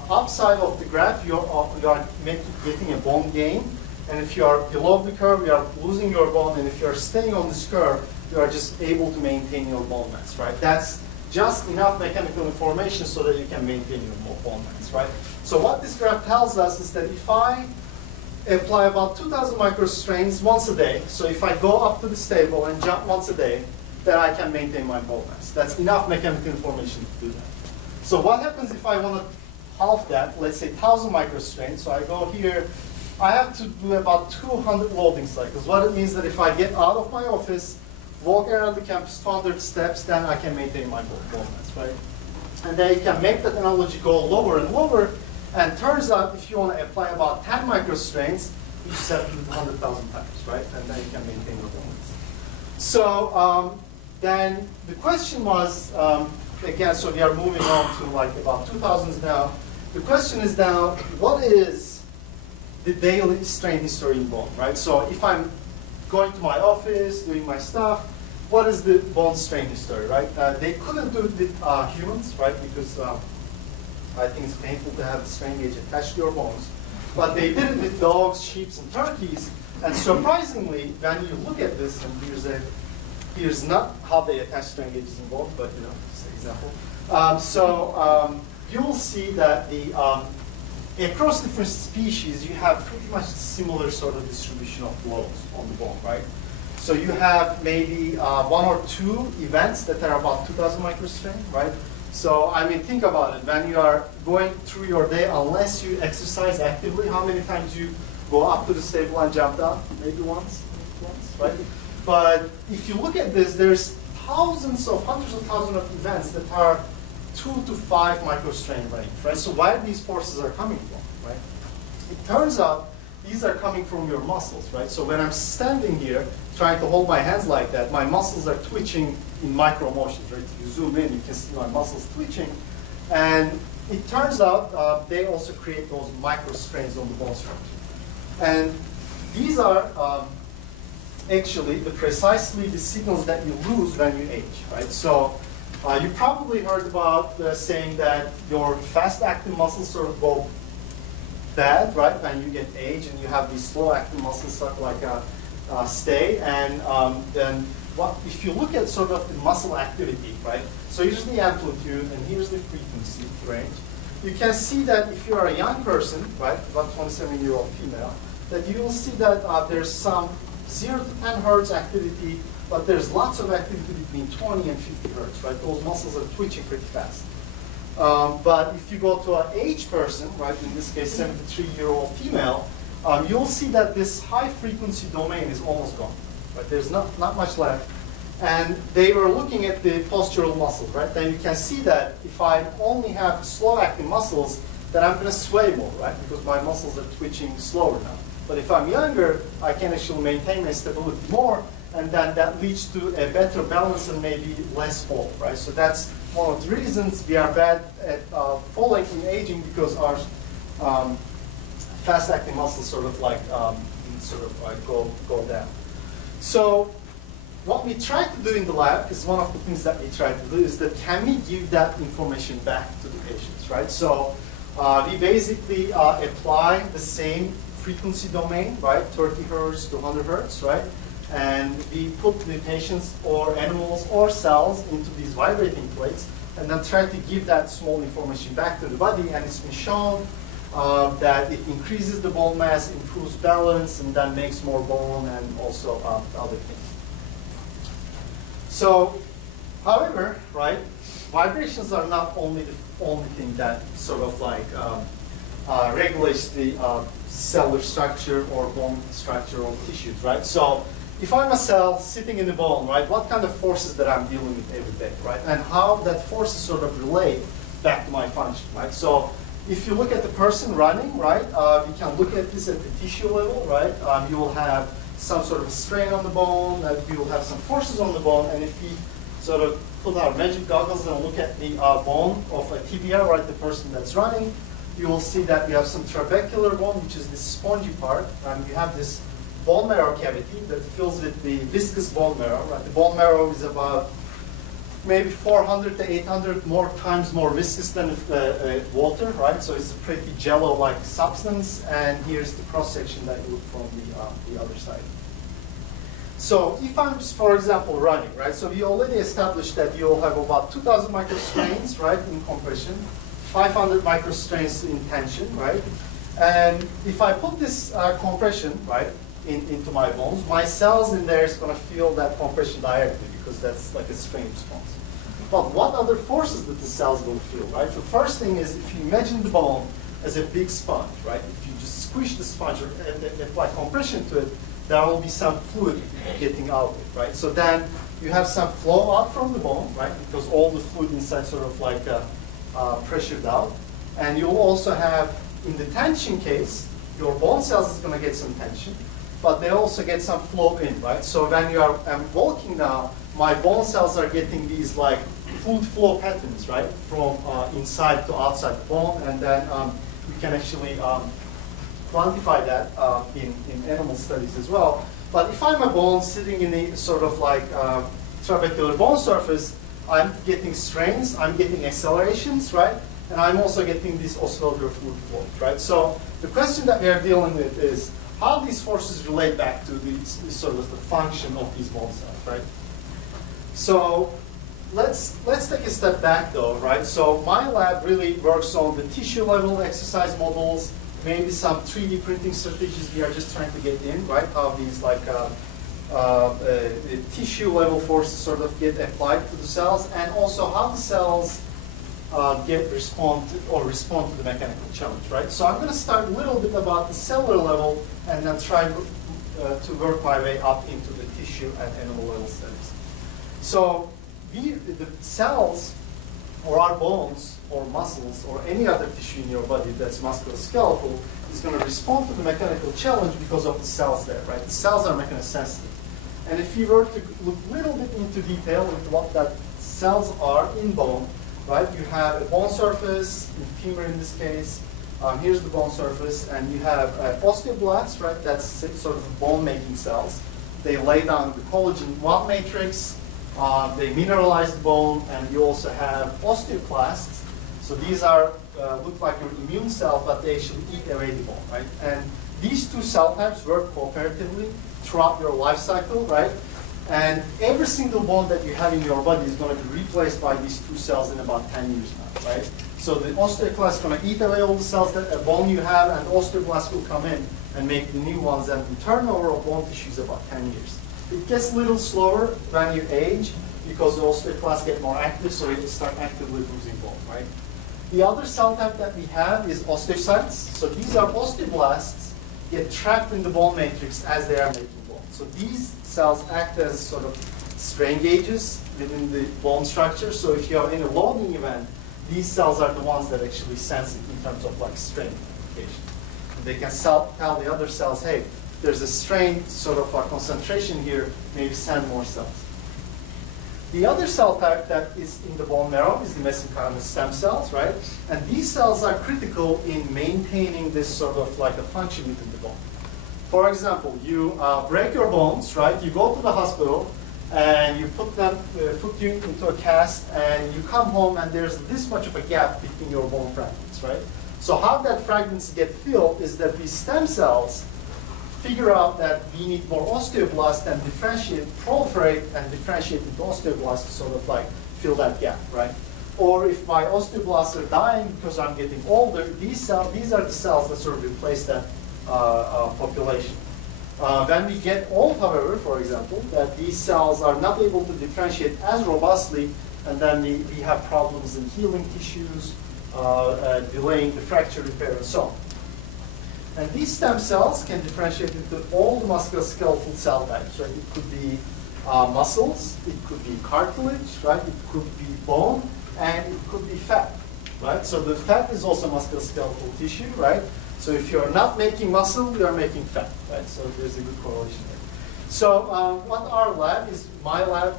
upside of the graph, you are getting a bone gain. And if you are below the curve, you are losing your bone. And if you are staying on this curve, you are just able to maintain your bone mass, right? That's just enough mechanical information so that you can maintain your bone mass, right? So what this graph tells us is that if I apply about 2,000 microstrains once a day, so if I go up to the stable and jump once a day, then I can maintain my bone mass. That's enough mechanical information to do that. So what happens if I want to half that, let's say 1,000 microstrains, so I go here, I have to do about 200 loading cycles. What it means that if I get out of my office, walk around the campus 200 steps, then I can maintain my bone mass, right? And then you can make that analogy go lower and lower, and turns out if you want to apply about 10 microstrains, you just have to do 100,000 times, right? And then you can maintain your bone mass. So then the question was, again, so we are moving on to like about 2000s now. The question is now, what is the daily strain history in bone, right? So if I'm going to my office, doing my stuff, what is the bone strain history, right? They couldn't do it with humans, right? Because I think it's painful to have a strain gauge attached to your bones. But they did it with dogs, sheep, and turkeys. And surprisingly, when you look at this, and here's not how they attach strain gauges in bones, but just an example. You will see that the across different species, you have pretty much similar sort of distribution of loads on the bone, right? So you have maybe 1 or 2 events that are about 2,000 microstrain, right? So I mean, think about it. When you are going through your day, unless you exercise actively, how many times you go up to the stable and jump down? Maybe once, right? But if you look at this, there's hundreds of thousands of events that are 2 to 5 microstrain range, right? So where these forces are coming from, right? It turns out these are coming from your muscles, right? So when I'm standing here, trying to hold my hands like that, my muscles are twitching in micro motions, right? If you zoom in, you can see my muscles twitching. And it turns out they also create those microstrains on the bone structure. And these are actually precisely the signals that you lose when you age, right? So you probably heard about saying that your fast-acting muscles sort of go bad, right, when you get age, and you have these slow-acting muscles sort of like stay. And then if you look at sort of the muscle activity, right, so here's the amplitude and here's the frequency range. You can see that if you're a young person, right, about 27-year-old female, that you will see that there's some 0 to 10 hertz activity, but there's lots of activity between 20 and 50 hertz, right? Those muscles are twitching pretty fast. But if you go to an aged person, right, in this case 73-year-old female, you'll see that this high frequency domain is almost gone, right? There's not much left. And they were looking at the postural muscles, right? Then you can see that if I only have slow acting muscles, then I'm going to sway more, right? Because my muscles are twitching slower now. But if I'm younger, I can actually maintain my stability more, and then that leads to a better balance and maybe less fall, right? So that's one of the reasons we are bad at falling in aging, because our fast-acting muscles sort of like go down. So what we try to do in the lab is one of the things that we try to do is that can we give that information back to the patients, right? So we basically apply the same frequency domain, right, 30 hertz to 100 hertz, right? And we put the patients or animals or cells into these vibrating plates and then try to give that small information back to the body. And it's been shown that it increases the bone mass, improves balance, and then makes more bone and also other things. So, however, right, vibrations are not only the only thing that sort of like regulates the cellular structure or bone structure or tissues, right? So if I'm a cell sitting in the bone, right, what kind of forces that I'm dealing with every day, right? And how that forces sort of relate back to my function, right? So if you look at the person running, right, we can look at this at the tissue level, right? You will have some sort of strain on the bone, you will have some forces on the bone, and if we sort of put our magic goggles and look at the bone of a tibia, right, the person that's running, you will see that we have some trabecular bone, which is this spongy part, and you have this bone marrow cavity that fills with the viscous bone marrow, right? The bone marrow is about maybe 400 to 800 times more viscous than water, right? So it's a pretty jello-like substance, and here's the cross-section that you look from the other side. So if I'm, for example, running, right? So we already established that you'll have about 2,000 microstrains, right, in compression, 500 microstrains in tension, right? And if I put this compression, right, into my bones, my cells in there is going to feel that compression directly because that's like a strain response. But what other forces that the cells will feel, right? The first thing is if you imagine the bone as a big sponge, right? If you just squish the sponge and apply compression to it, there will be some fluid getting out of it, right? So then you have some flow out from the bone, right? Because all the fluid inside sort of like pressured out. And you'll also have, in the tension case, your bone cells is going to get some tension, but they also get some flow in, right? So when you are walking now, my bone cells are getting these like fluid flow patterns, right? From inside to outside the bone, and then you can actually quantify that in animal studies as well. But if I'm a bone sitting in a sort of like trabecular bone surface, I'm getting strains, I'm getting accelerations, right? And I'm also getting these oscillatory fluid flows, right? So the question that we are dealing with is how these forces relate back to the sort of the function of these bone cells, right? So let's take a step back though, right? So my lab really works on the tissue level exercise models, maybe some 3D printing strategies we are just trying to get in, right? How these like tissue level forces sort of get applied to the cells, and also how the cells respond to the mechanical challenge, right? So I'm going to start a little bit about the cellular level and then try to work my way up into the tissue and animal level studies. So the cells, or our bones, or muscles, or any other tissue in your body that's musculoskeletal, is going to respond to the mechanical challenge because of the cells there, right? The cells are mechanosensitive. And if you were to look a little bit into detail into what that cells are in bone, right? You have a bone surface, in femur in this case. Here's the bone surface, and you have osteoblasts, right? That's sort of bone-making cells. They lay down the collagen 1 matrix. They mineralize the bone, and you also have osteoclasts. So these are look like your immune cells, but they actually eat away the bone, right? And these two cell types work cooperatively throughout your life cycle, right? And every single bone that you have in your body is going to be replaced by these two cells in about 10 years now, right? So the osteoclast is going to eat away all the cells that a bone you have, and osteoblasts will come in and make the new ones, and the turnover of bone tissue is about 10 years. It gets a little slower when you age because the osteoclasts get more active, so you start actively losing bone, right? The other cell type that we have is osteocytes. So these are osteoblasts get trapped in the bone matrix as they are making bone. So these cells act as sort of strain gauges within the bone structure. So if you are in a loading event, these cells are the ones that actually sense it in terms of like strain indication. They can tell the other cells, hey, there's a strain sort of concentration here, maybe send more cells. The other cell type that is in the bone marrow is the mesenchymal stem cells, right? And these cells are critical in maintaining this sort of like a function within the bone. For example, you break your bones, right? You go to the hospital and you put you into a cast, and you come home and there's this much of a gap between your bone fragments, right? So how that fragments get filled is that these stem cells figure out that we need more osteoblasts and proliferate and differentiate into osteoblasts to sort of like fill that gap, right? Or if my osteoblasts are dying because I'm getting older, these are the cells that sort of replace that population. When we get old, however, for example, that these cells are not able to differentiate as robustly, and then we have problems in healing tissues, delaying the fracture repair, and so on. And these stem cells can differentiate into all the musculoskeletal cell types, right? It could be muscles, it could be cartilage, right? It could be bone, and it could be fat, right? So the fat is also musculoskeletal tissue, right? So if you're not making muscle, you are making fat, right? So there's a good correlation there. So what our lab is, my lab,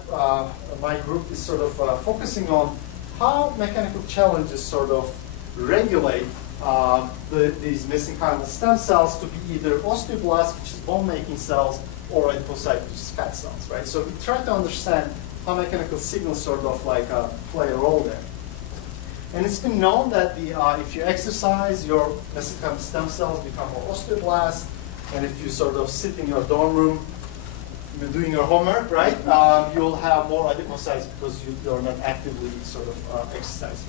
my group is sort of focusing on how mechanical challenges sort of regulate these mesenchymal stem cells to be either osteoblasts, which is bone-making cells, or adipocytes, which is fat cells, right? So we try to understand how mechanical signals sort of like play a role there. And it's been known that if you exercise, your mesenchymal stem cells become more osteoblast, and if you sort of sit in your dorm room, you're doing your homework, right? You'll have more adipocytes because you're not actively sort of exercising.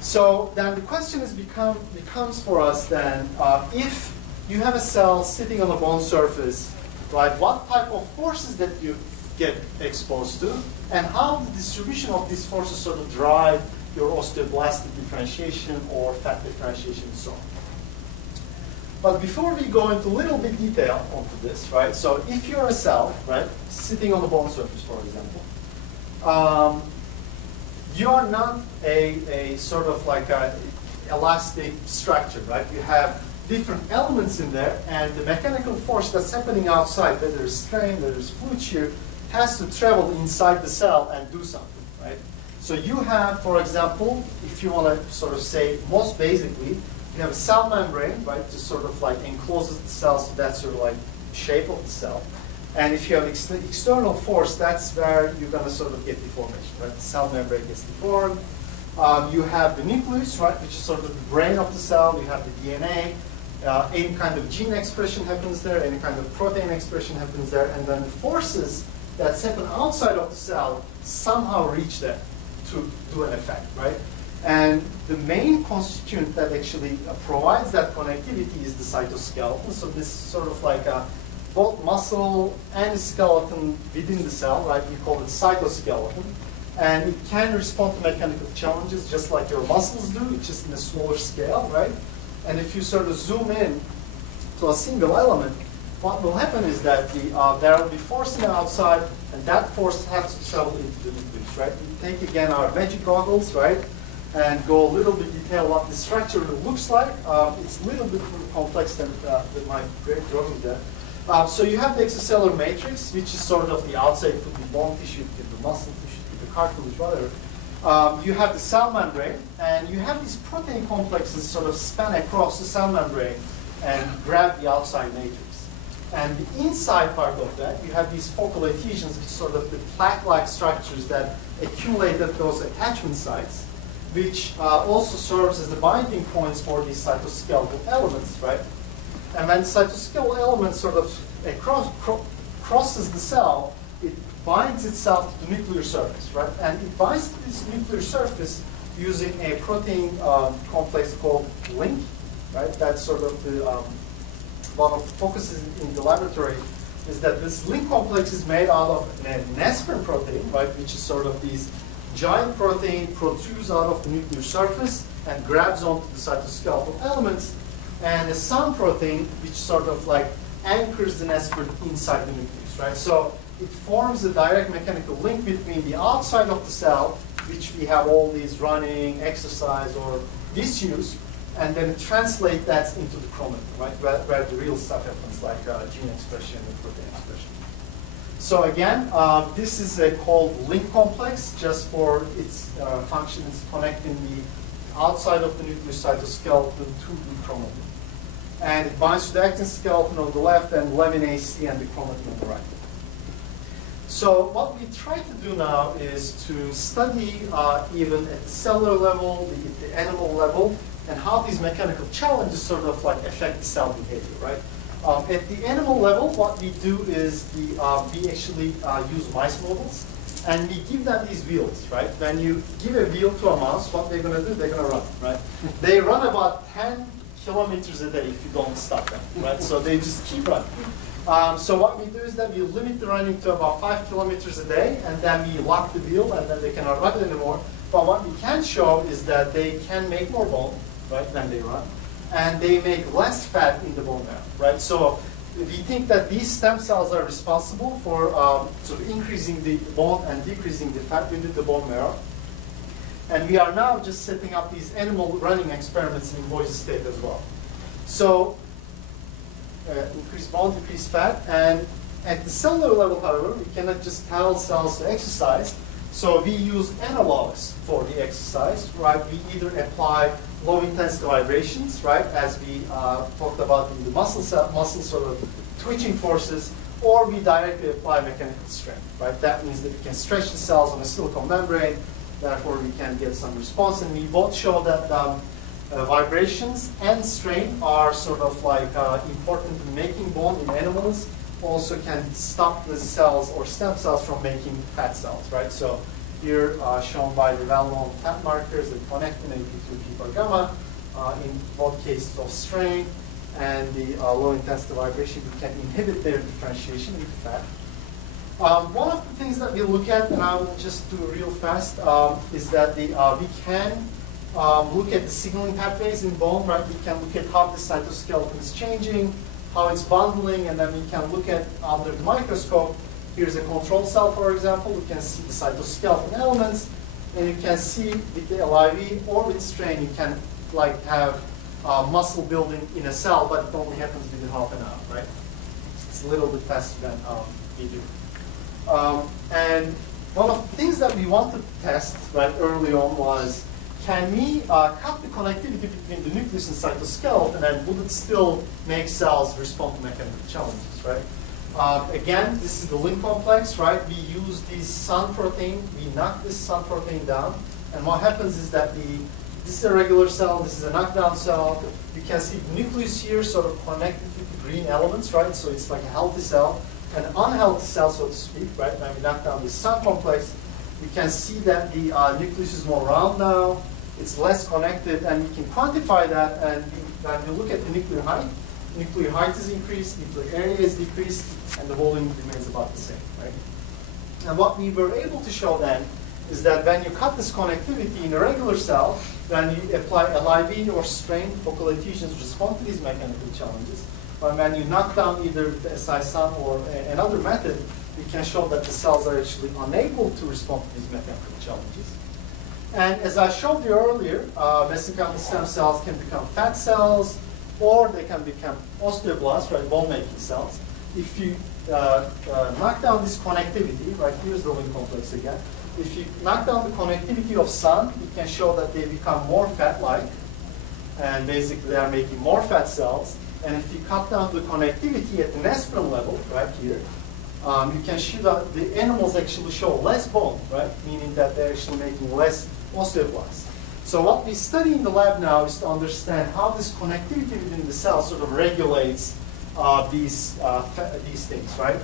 So then the question becomes for us then, if you have a cell sitting on a bone surface, right, what type of forces that you get exposed to, and how the distribution of these forces sort of drive your osteoblastic differentiation or fat differentiation and so on. But before we go into a little bit detail onto this, right, so if you're a cell, right, sitting on the bone surface, for example, you are not a sort of like a elastic structure, right? You have different elements in there, and the mechanical force that's happening outside, whether it's strain, whether it's fluid shear, has to travel inside the cell and do something, right? So you have, for example, if you want to sort of say most basically, you have a cell membrane, right? Just sort of like encloses the cell, so that's sort of like shape of the cell. And if you have external force, that's where you're going to sort of get deformation, right? The cell membrane gets deformed. You have the nucleus, right, which is sort of the brain of the cell. You have the DNA. Any kind of gene expression happens there. Any kind of protein expression happens there. And then the forces that happen outside of the cell somehow reach there to do an effect, right? And the main constituent that actually provides that connectivity is the cytoskeleton. So this is sort of like both muscle and skeleton within the cell, right? We call it cytoskeleton. And it can respond to mechanical challenges just like your muscles do, it's just in a smaller scale, right? And if you sort of zoom in to a single element, what will happen is that there will be force in the outside, and that force has to travel into the nucleus, right? We take again our magic goggles, right, and go a little bit detail what the structure looks like. It's a little bit more complex than my great drawing there. So you have the extracellular matrix, which is sort of the outside. It could be bone tissue, it could be muscle tissue, it could be cartilage, whatever. You have the cell membrane, and you have these protein complexes sort of span across the cell membrane and grab the outside matrix. And the inside part of that, you have these focal adhesions, which is sort of the plaque-like structures that accumulate at those attachment sites, which also serves as the binding points for these cytoskeletal elements, right? And when the cytoskeletal element sort of crosses the cell, it binds itself to the nuclear surface, right? And it binds to this nuclear surface using a protein complex called link, right? That's sort of the one of the focuses in the laboratory is that this link complex is made out of an aspirin protein, right? Which is sort of these giant protein protrudes out of the nuclear surface and grabs onto the cytoskeletal elements, and a SAM protein, which sort of like anchors the aspirin inside the nucleus, right? So it forms a direct mechanical link between the outside of the cell, which we have all these running, exercise, or disuse, and then translate that into the chromatin, right? Where the real stuff happens, like gene expression and protein expression. So again, this is called link complex, just for its functions connecting the outside of the nucleus cytoskeleton to the chromatin. And it binds to the actin skeleton on the left and laminae and the chromatin on the right. So what we try to do now is to study even at the cellular level, the animal level, and how these mechanical challenges sort of like affect the cell behavior, right? At the animal level, what we do is we actually use mice models, and we give them these wheels, right? When you give a wheel to a mouse, what they're going to do, they're going to run, right? They run about 10 kilometers a day if you don't stop them, right? So they just keep running. So what we do is that we limit the running to about 5 kilometers a day, and then we lock the wheel, and then they cannot run anymore. But what we can show is that they can make more bone, right, when they run, and they make less fat in the bone marrow, right? So we think that these stem cells are responsible for sort of increasing the bone and decreasing the fat within the bone marrow. And we are now just setting up these animal running experiments in Boise State as well. So increase bone, decrease fat, and at the cellular level, however, we cannot just tell cells to exercise. So we use analogs for the exercise, right? We either apply low-intensity vibrations, right, as we talked about in the muscle sort of twitching forces, or we directly apply mechanical strength, right? That means that we can stretch the cells on a silicon membrane, therefore we can get some response, and we both show that vibrations and strain are sort of like important in making bone in animals, also can stop the cells or stem cells from making fat cells, right? So here shown by the well-known fat markers, the connectin, AP2, p gamma, in both cases of strain and the low-intensity vibration, we can inhibit their differentiation into fat. One of the things that we look at, and I will just do real fast, is that we can look at the signaling pathways in bone, right? We can look at how the cytoskeleton is changing, how it's bundling, and then we can look at under the microscope. Here's a control cell, for example. You can see the cytoskeleton elements, and you can see with the LIV or with strain, you can like have muscle building in a cell, but it only happens within half an hour, right? It's a little bit faster than we do. And one of the things that we wanted to test right early on was, can we cut the connectivity between the nucleus and cytoskeleton, and would it still make cells respond to mechanical challenges, right? Again, this is the link complex, right? We use this SAN protein, we knock this SAN protein down, and what happens is that this is a regular cell, this is a knockdown cell. You can see the nucleus here sort of connected with the green elements, right? So it's like a healthy cell, an unhealthy cell, so to speak, right? When we knock down this SAN complex, we can see that the nucleus is more round now, it's less connected, and we can quantify that, and when we look at the nuclear height is increased, nuclear area is decreased, and the volume remains about the same, right? And what we were able to show then is that when you cut this connectivity in a regular cell, when you apply LIV or strain, focal adhesions respond to these mechanical challenges. but when you knock down either the SI-SUN or another method, you can show that the cells are actually unable to respond to these mechanical challenges. And as I showed you earlier, mesenchymal stem cells can become fat cells, or they can become osteoblasts, right, bone-making cells. If you knock down this connectivity, right, here's the link complex again. If you knock down the connectivity of SUN, you can show that they become more fat-like, and basically they are making more fat cells. And if you cut down the connectivity at the Nesprin level, right here, you can see that the animals actually show less bone, right, meaning that they're actually making less osteoblasts. So what we study in the lab now is to understand how this connectivity within the cell sort of regulates these things, right?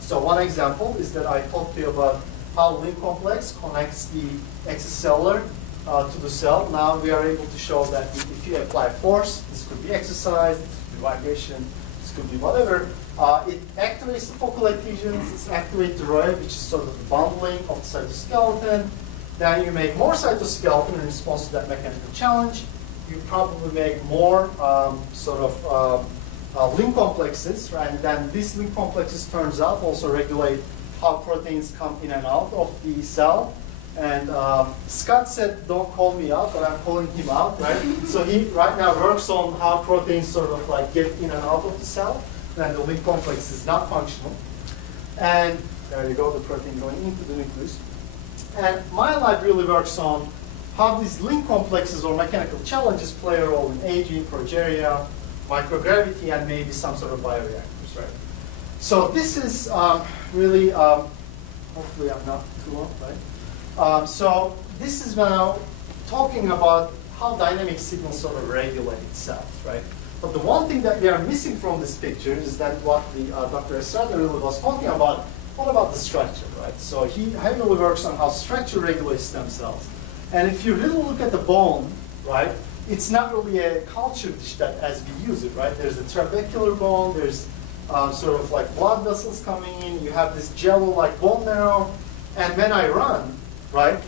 So one example is that I talked to you about how link complex connects the extracellular to the cell. Now we are able to show that if you apply force, this could be exercise, this could be vibration, this could be whatever, it activates the focal adhesions, it activates the ROE, which is sort of the bundling of the cytoskeleton. Then you make more cytoskeleton in response to that mechanical challenge. You probably make more link complexes, right? And then these link complexes turns out also regulate how proteins come in and out of the cell. And Scott said, don't call me out, but I'm calling him out, right? So he right now works on how proteins sort of like get in and out of the cell, and the link complex is not functional. And there you go, the protein going into the nucleus. And my lab really works on how these link complexes or mechanical challenges play a role in aging, progeria, microgravity, and maybe some sort of bioreactors, right? So this is really, hopefully I'm not too long, right? So this is now talking about how dynamic signals sort of regulate cells, right? But the one thing that we are missing from this picture is that what the Dr. Estrada really was talking about. What about the structure, right? So he heavily works on how structure regulates stem cells. And if you really look at the bone, right, it's not really a culture dish that as we use it, right? There's a trabecular bone, there's sort of like blood vessels coming in, you have this jello-like bone marrow, and when I run, right,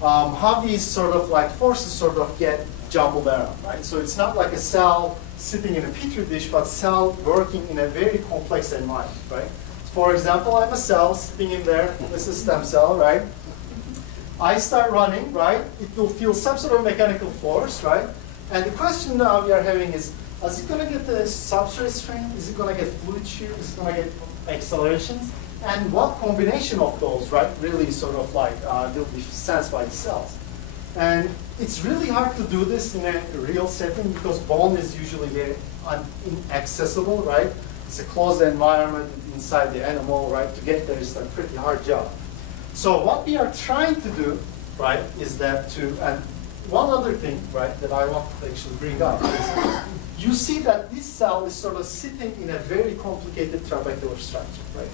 how these sort of like forces sort of get jumbled around, right? So it's not like a cell sitting in a petri dish, but cell working in a very complex environment, right? For example, I'm a cell sitting in there, this is a stem cell, right? I start running, right? It will feel some sort of mechanical force, right? And the question now we are having is it going to get the substrate strain? Is it going to get fluid shear? Is it going to get accelerations? And what combination of those, right, really sort of like will be sensed by the cells? And it's really hard to do this in a real setting because bone is usually very inaccessible, right? It's a closed environment inside the animal, right? To get there is a pretty hard job. So what we are trying to do, right, is that and one other thing, right, that I want to actually bring up is you see that this cell is sort of sitting in a very complicated trabecular structure, right?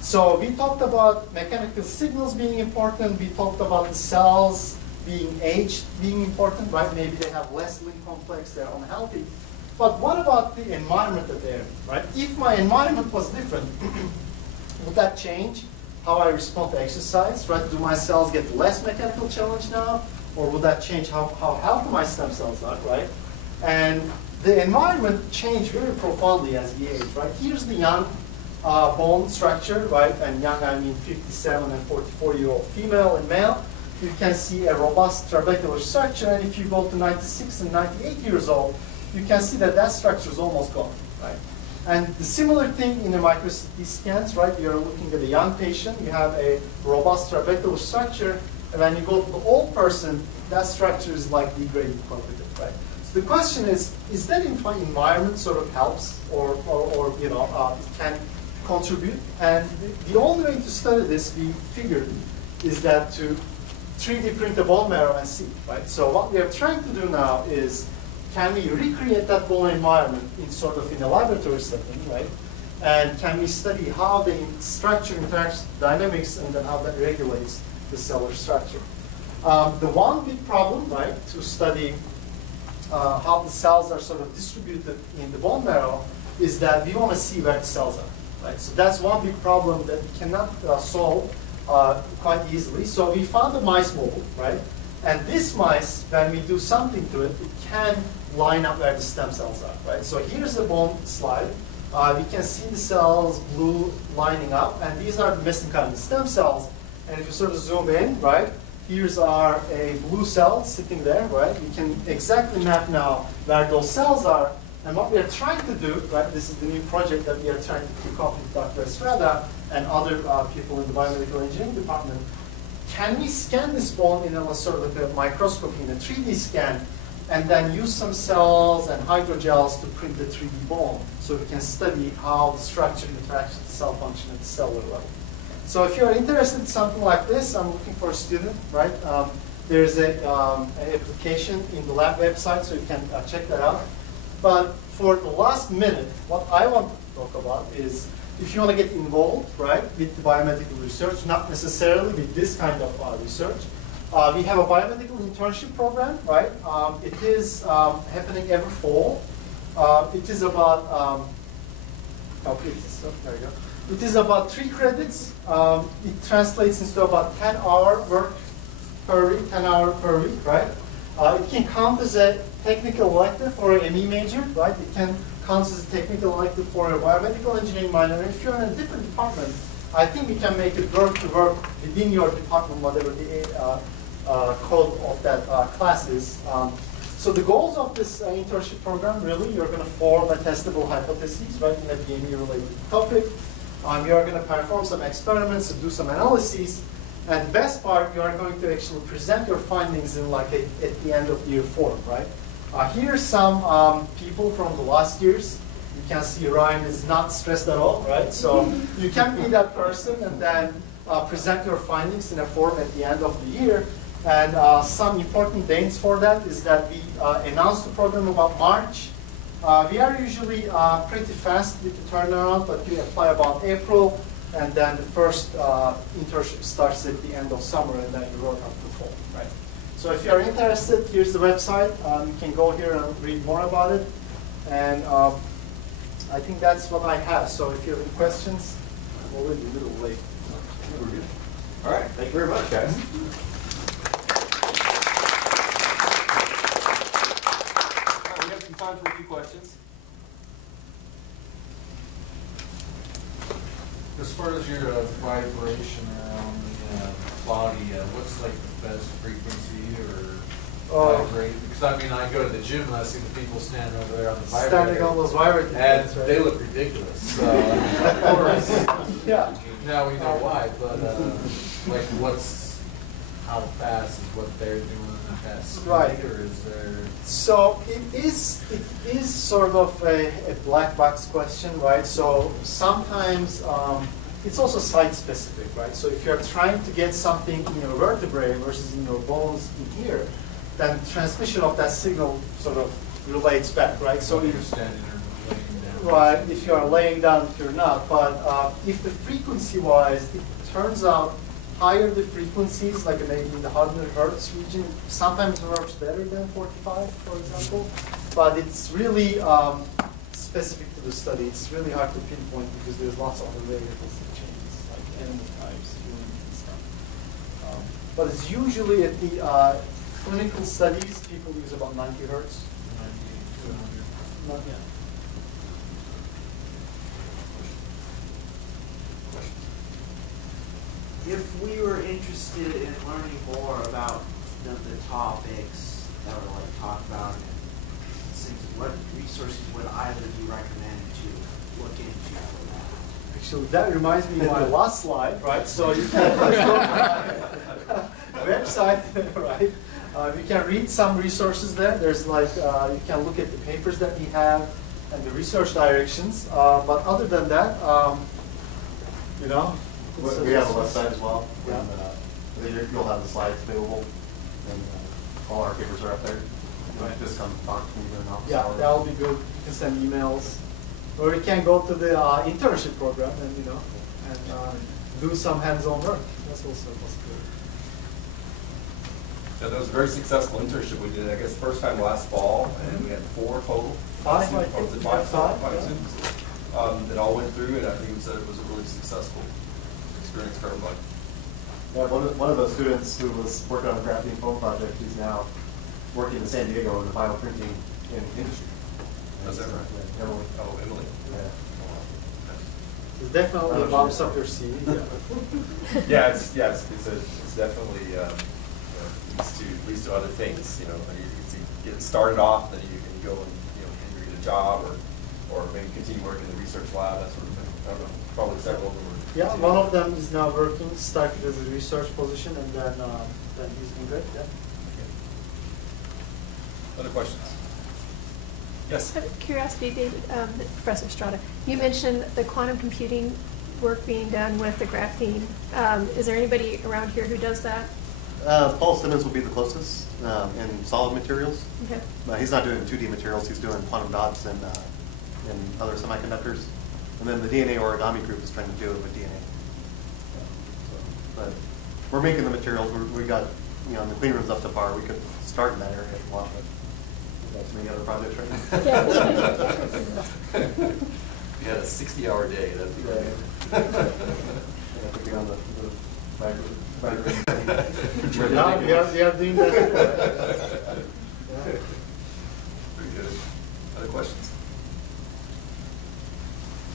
So we talked about mechanical signals being important. We talked about the cells being aged being important, right? Maybe they have less link complex, they're unhealthy. But what about the environment that they're in, right? If my environment was different, would that change how I respond to exercise, right? Do my cells get less mechanical challenge now? Or would that change how healthy my stem cells are, right? And the environment changed very profoundly as we age, right? Here's the young bone structure, right? And young, I mean 57 and 44-year-old female and male. You can see a robust trabecular structure. And if you go to 96 and 98 years old, you can see that that structure is almost gone, right? And the similar thing in the micro-CT scans, right? You're looking at a young patient, you have a robust trabecular structure, and when you go to the old person, that structure is like degrading quite a bit, right? So the question is that environment sort of helps or you know, it can contribute? And the only way to study this, we figured, is that to 3D print the bone marrow and see, right? So what we are trying to do now is, can we recreate that bone environment in sort of in a laboratory setting, right? And can we study how the structure interacts with dynamics and then how that regulates the cellular structure? The one big problem, right, to study how the cells are sort of distributed in the bone marrow is that we want to see where the cells are, right? So that's one big problem that we cannot solve quite easily. So we found a mice model, right? And these mice, when we do something to it, it can line up where the stem cells are, right? So here's the bone slide. We can see the cells blue lining up, and these are the mesenchymal stem cells. And if you sort of zoom in, right, here's our a blue cell sitting there, right? We can exactly map now where those cells are. And what we are trying to do, right, this is the new project that we are trying to kick off with Dr. Estrada and other people in the biomedical engineering department. Can we scan this bone in a sort of like a microscopy, in a 3D scan, and then use some cells and hydrogels to print the 3D bone so we can study how the structure interacts with the cell function at the cellular level. So if you're interested in something like this, I'm looking for a student, right? There's an application in the lab website, so you can check that out. But for the last minute, what I want to talk about is if you want to get involved, right, with the biomedical research, not necessarily with this kind of research, we have a biomedical internship program, right? It is happening every fall. It is about, there you go. It is about 3 credits. It translates into about 10-hour work per week, 10 hours per week, right? It can count as a technical elective for an ME major, right? It can count as a technical elective for a biomedical engineering minor. If you're in a different department, I think we can make it work to work within your department, whatever the code of that class is. So the goals of this internship program, really, you're going to form a testable hypothesis, right, in a BME-related topic. You're going to perform some experiments and do some analyses. And the best part, you are going to actually present your findings in like at the end of year 4, right? Here's some people from the last years. You can see Ryan is not stressed at all, right? So you can be that person and then present your findings in a form at the end of the year. And some important dates for that is that we announce the program about March. We are usually pretty fast with the turnaround, but we apply about April. And then the first internship starts at the end of summer, and then you work up to fall, right? So if you're interested, here's the website. You can go here and read more about it. And I think that's what I have. So if you have any questions, I'm already a little late. We're good. All right. Thank you very much, guys. All right, we have some time for a few questions. As far as your vibration around the body, what's like the best frequency or vibrate? Because I mean, I go to the gym and I see the people standing over there on the vibrator. Standing on those vibrating and things, right? they look ridiculous. Of course. Yeah. Now we know why, but like, how fast is what they're doing at that speed, right? Or is there? So it is sort of a black box question, right? So sometimes it's also site specific, right? So if you're trying to get something in your vertebrae versus in your bones in here, then transmission of that signal sort of relates back, right? So you're standing there laying down. Right, if you are laying down, if you're not. But if the frequency-wise, it turns out higher the frequencies, like maybe in the 100 hertz region, sometimes works better than 45, for example. But it's really specific to the study. It's really hard to pinpoint because there's lots of other variables that changes, like animal types, human and stuff. But it's usually at the clinical studies, people use about 90 hertz. 90, 200. Not yet. If we were interested in learning more about the topics that were like talked about, what resources would either of you recommend to look into for that? Actually, that reminds me of my last slide, right? So you can go to my website, right? You can read some resources there. There's like, you can look at the papers that we have and the research directions. But other than that, you know, We have a website as well. Yeah. And you'll have the slides available, and all our papers are up there. Right. Just come talk to me in an office. Yeah, hour. that will be good. You can send emails, or you can go to the internship program and and do some hands-on work. That's also a possibility. Yeah, that was a very successful internship we did. I guess first time last fall, and we had 4 total. Five, I think. Five Yeah. students that all went through, and I think it was a really successful experience for everybody. Yeah, one of the students who was working on a graphene foam project, he's now working in San Diego in the bioprinting in industry. Is that right? Yeah, Emily. Oh, Emily. Yeah. It definitely bumps up your CV. Yeah, it's definitely leads to other things. You know, you can get started off, then you can go and either get a job or maybe continue working in the research lab, that sort of thing. I don't know, probably several of them. Yeah, one of them is now working, started as a research position, and then he's doing great. Yeah. Other questions? Yes. Out of curiosity, David, Professor Estrada, you mentioned the quantum computing work being done with the graphene. Is there anybody around here who does that? Paul Simmons will be the closest in solid materials. Okay. He's not doing 2D materials. He's doing quantum dots and other semiconductors. And then the DNA origami group is trying to do it with DNA. But we're making the materials. We got, the clean room's up to par. We could start in that area if you want, but we've got so many other projects right now. You had a 60-hour day. That'd be great. I have to be on the Yeah, we are doing that. Pretty good. Other questions?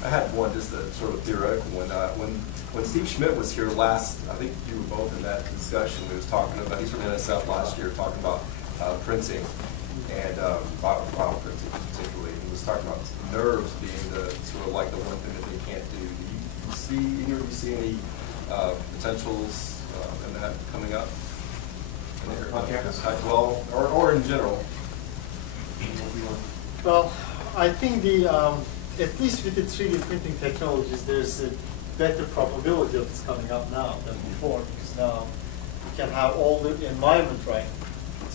I had one, just a sort of theoretical one. When Steve Schmidt was here last, I think you were both in that discussion. He was talking about, he's from NSF last year, talking about printing and bioprinting particularly. He was talking about nerves being the sort of like the one thing that they can't do. Do you see any potentials in that coming up? On campus? Well, or in general. Well, I think at least with the 3D printing technologies, there's a better probability of this coming up now than before, because now you can have all the environment right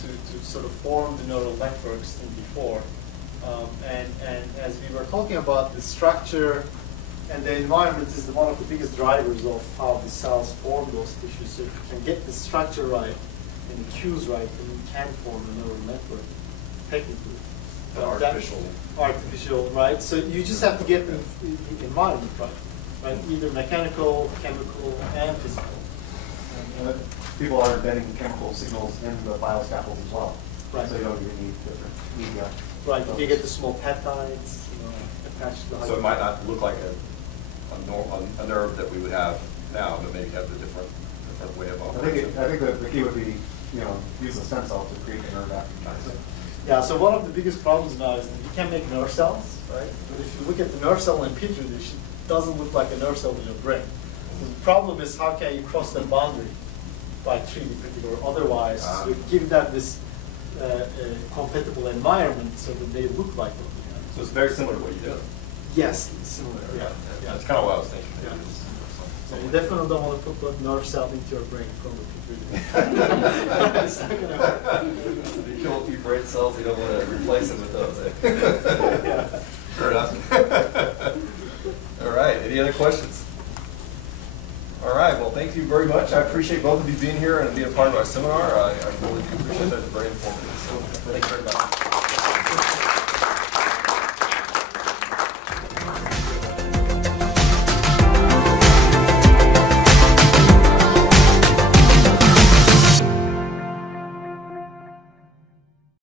to sort of form the neural networks than before. And as we were talking about, the structure and the environment is one of the biggest drivers of how the cells form those tissues. So if you can get the structure right and the cues right, then you can form a neural network technically. Artificial, right? So you just have to get the environment right? Either mechanical, chemical, and physical. And people are embedding chemical signals in the bioscaffolds as well. Right. So you don't even need different media. Right. You can get the small peptides, attached to the. So it might not look like a nerve that we would have now, but maybe have a different way of operating. I think the key would be, use the stem cell to create the nerve after. Yeah, so one of the biggest problems now is that you can make nerve cells, right? But if you look at the nerve cell in Petri dish, it doesn't look like a nerve cell in your brain. So the problem is how can you cross that boundary by 3D printing or otherwise to give them this compatible environment so that they look like what we have. So it's very similar to what you do. Yes, it's similar. Yeah. That's kind of what I was thinking. Yeah. So you definitely don't want to put that nerve cell into your brain from the Petri dish. It's not going to work. You kill a few brain cells, you don't want to replace them with those. Yeah. Fair enough. All right, any other questions? All right, well, thank you very much. I appreciate both of you being here and being a part of our seminar. I really do appreciate that. It's very informative. So thanks very much.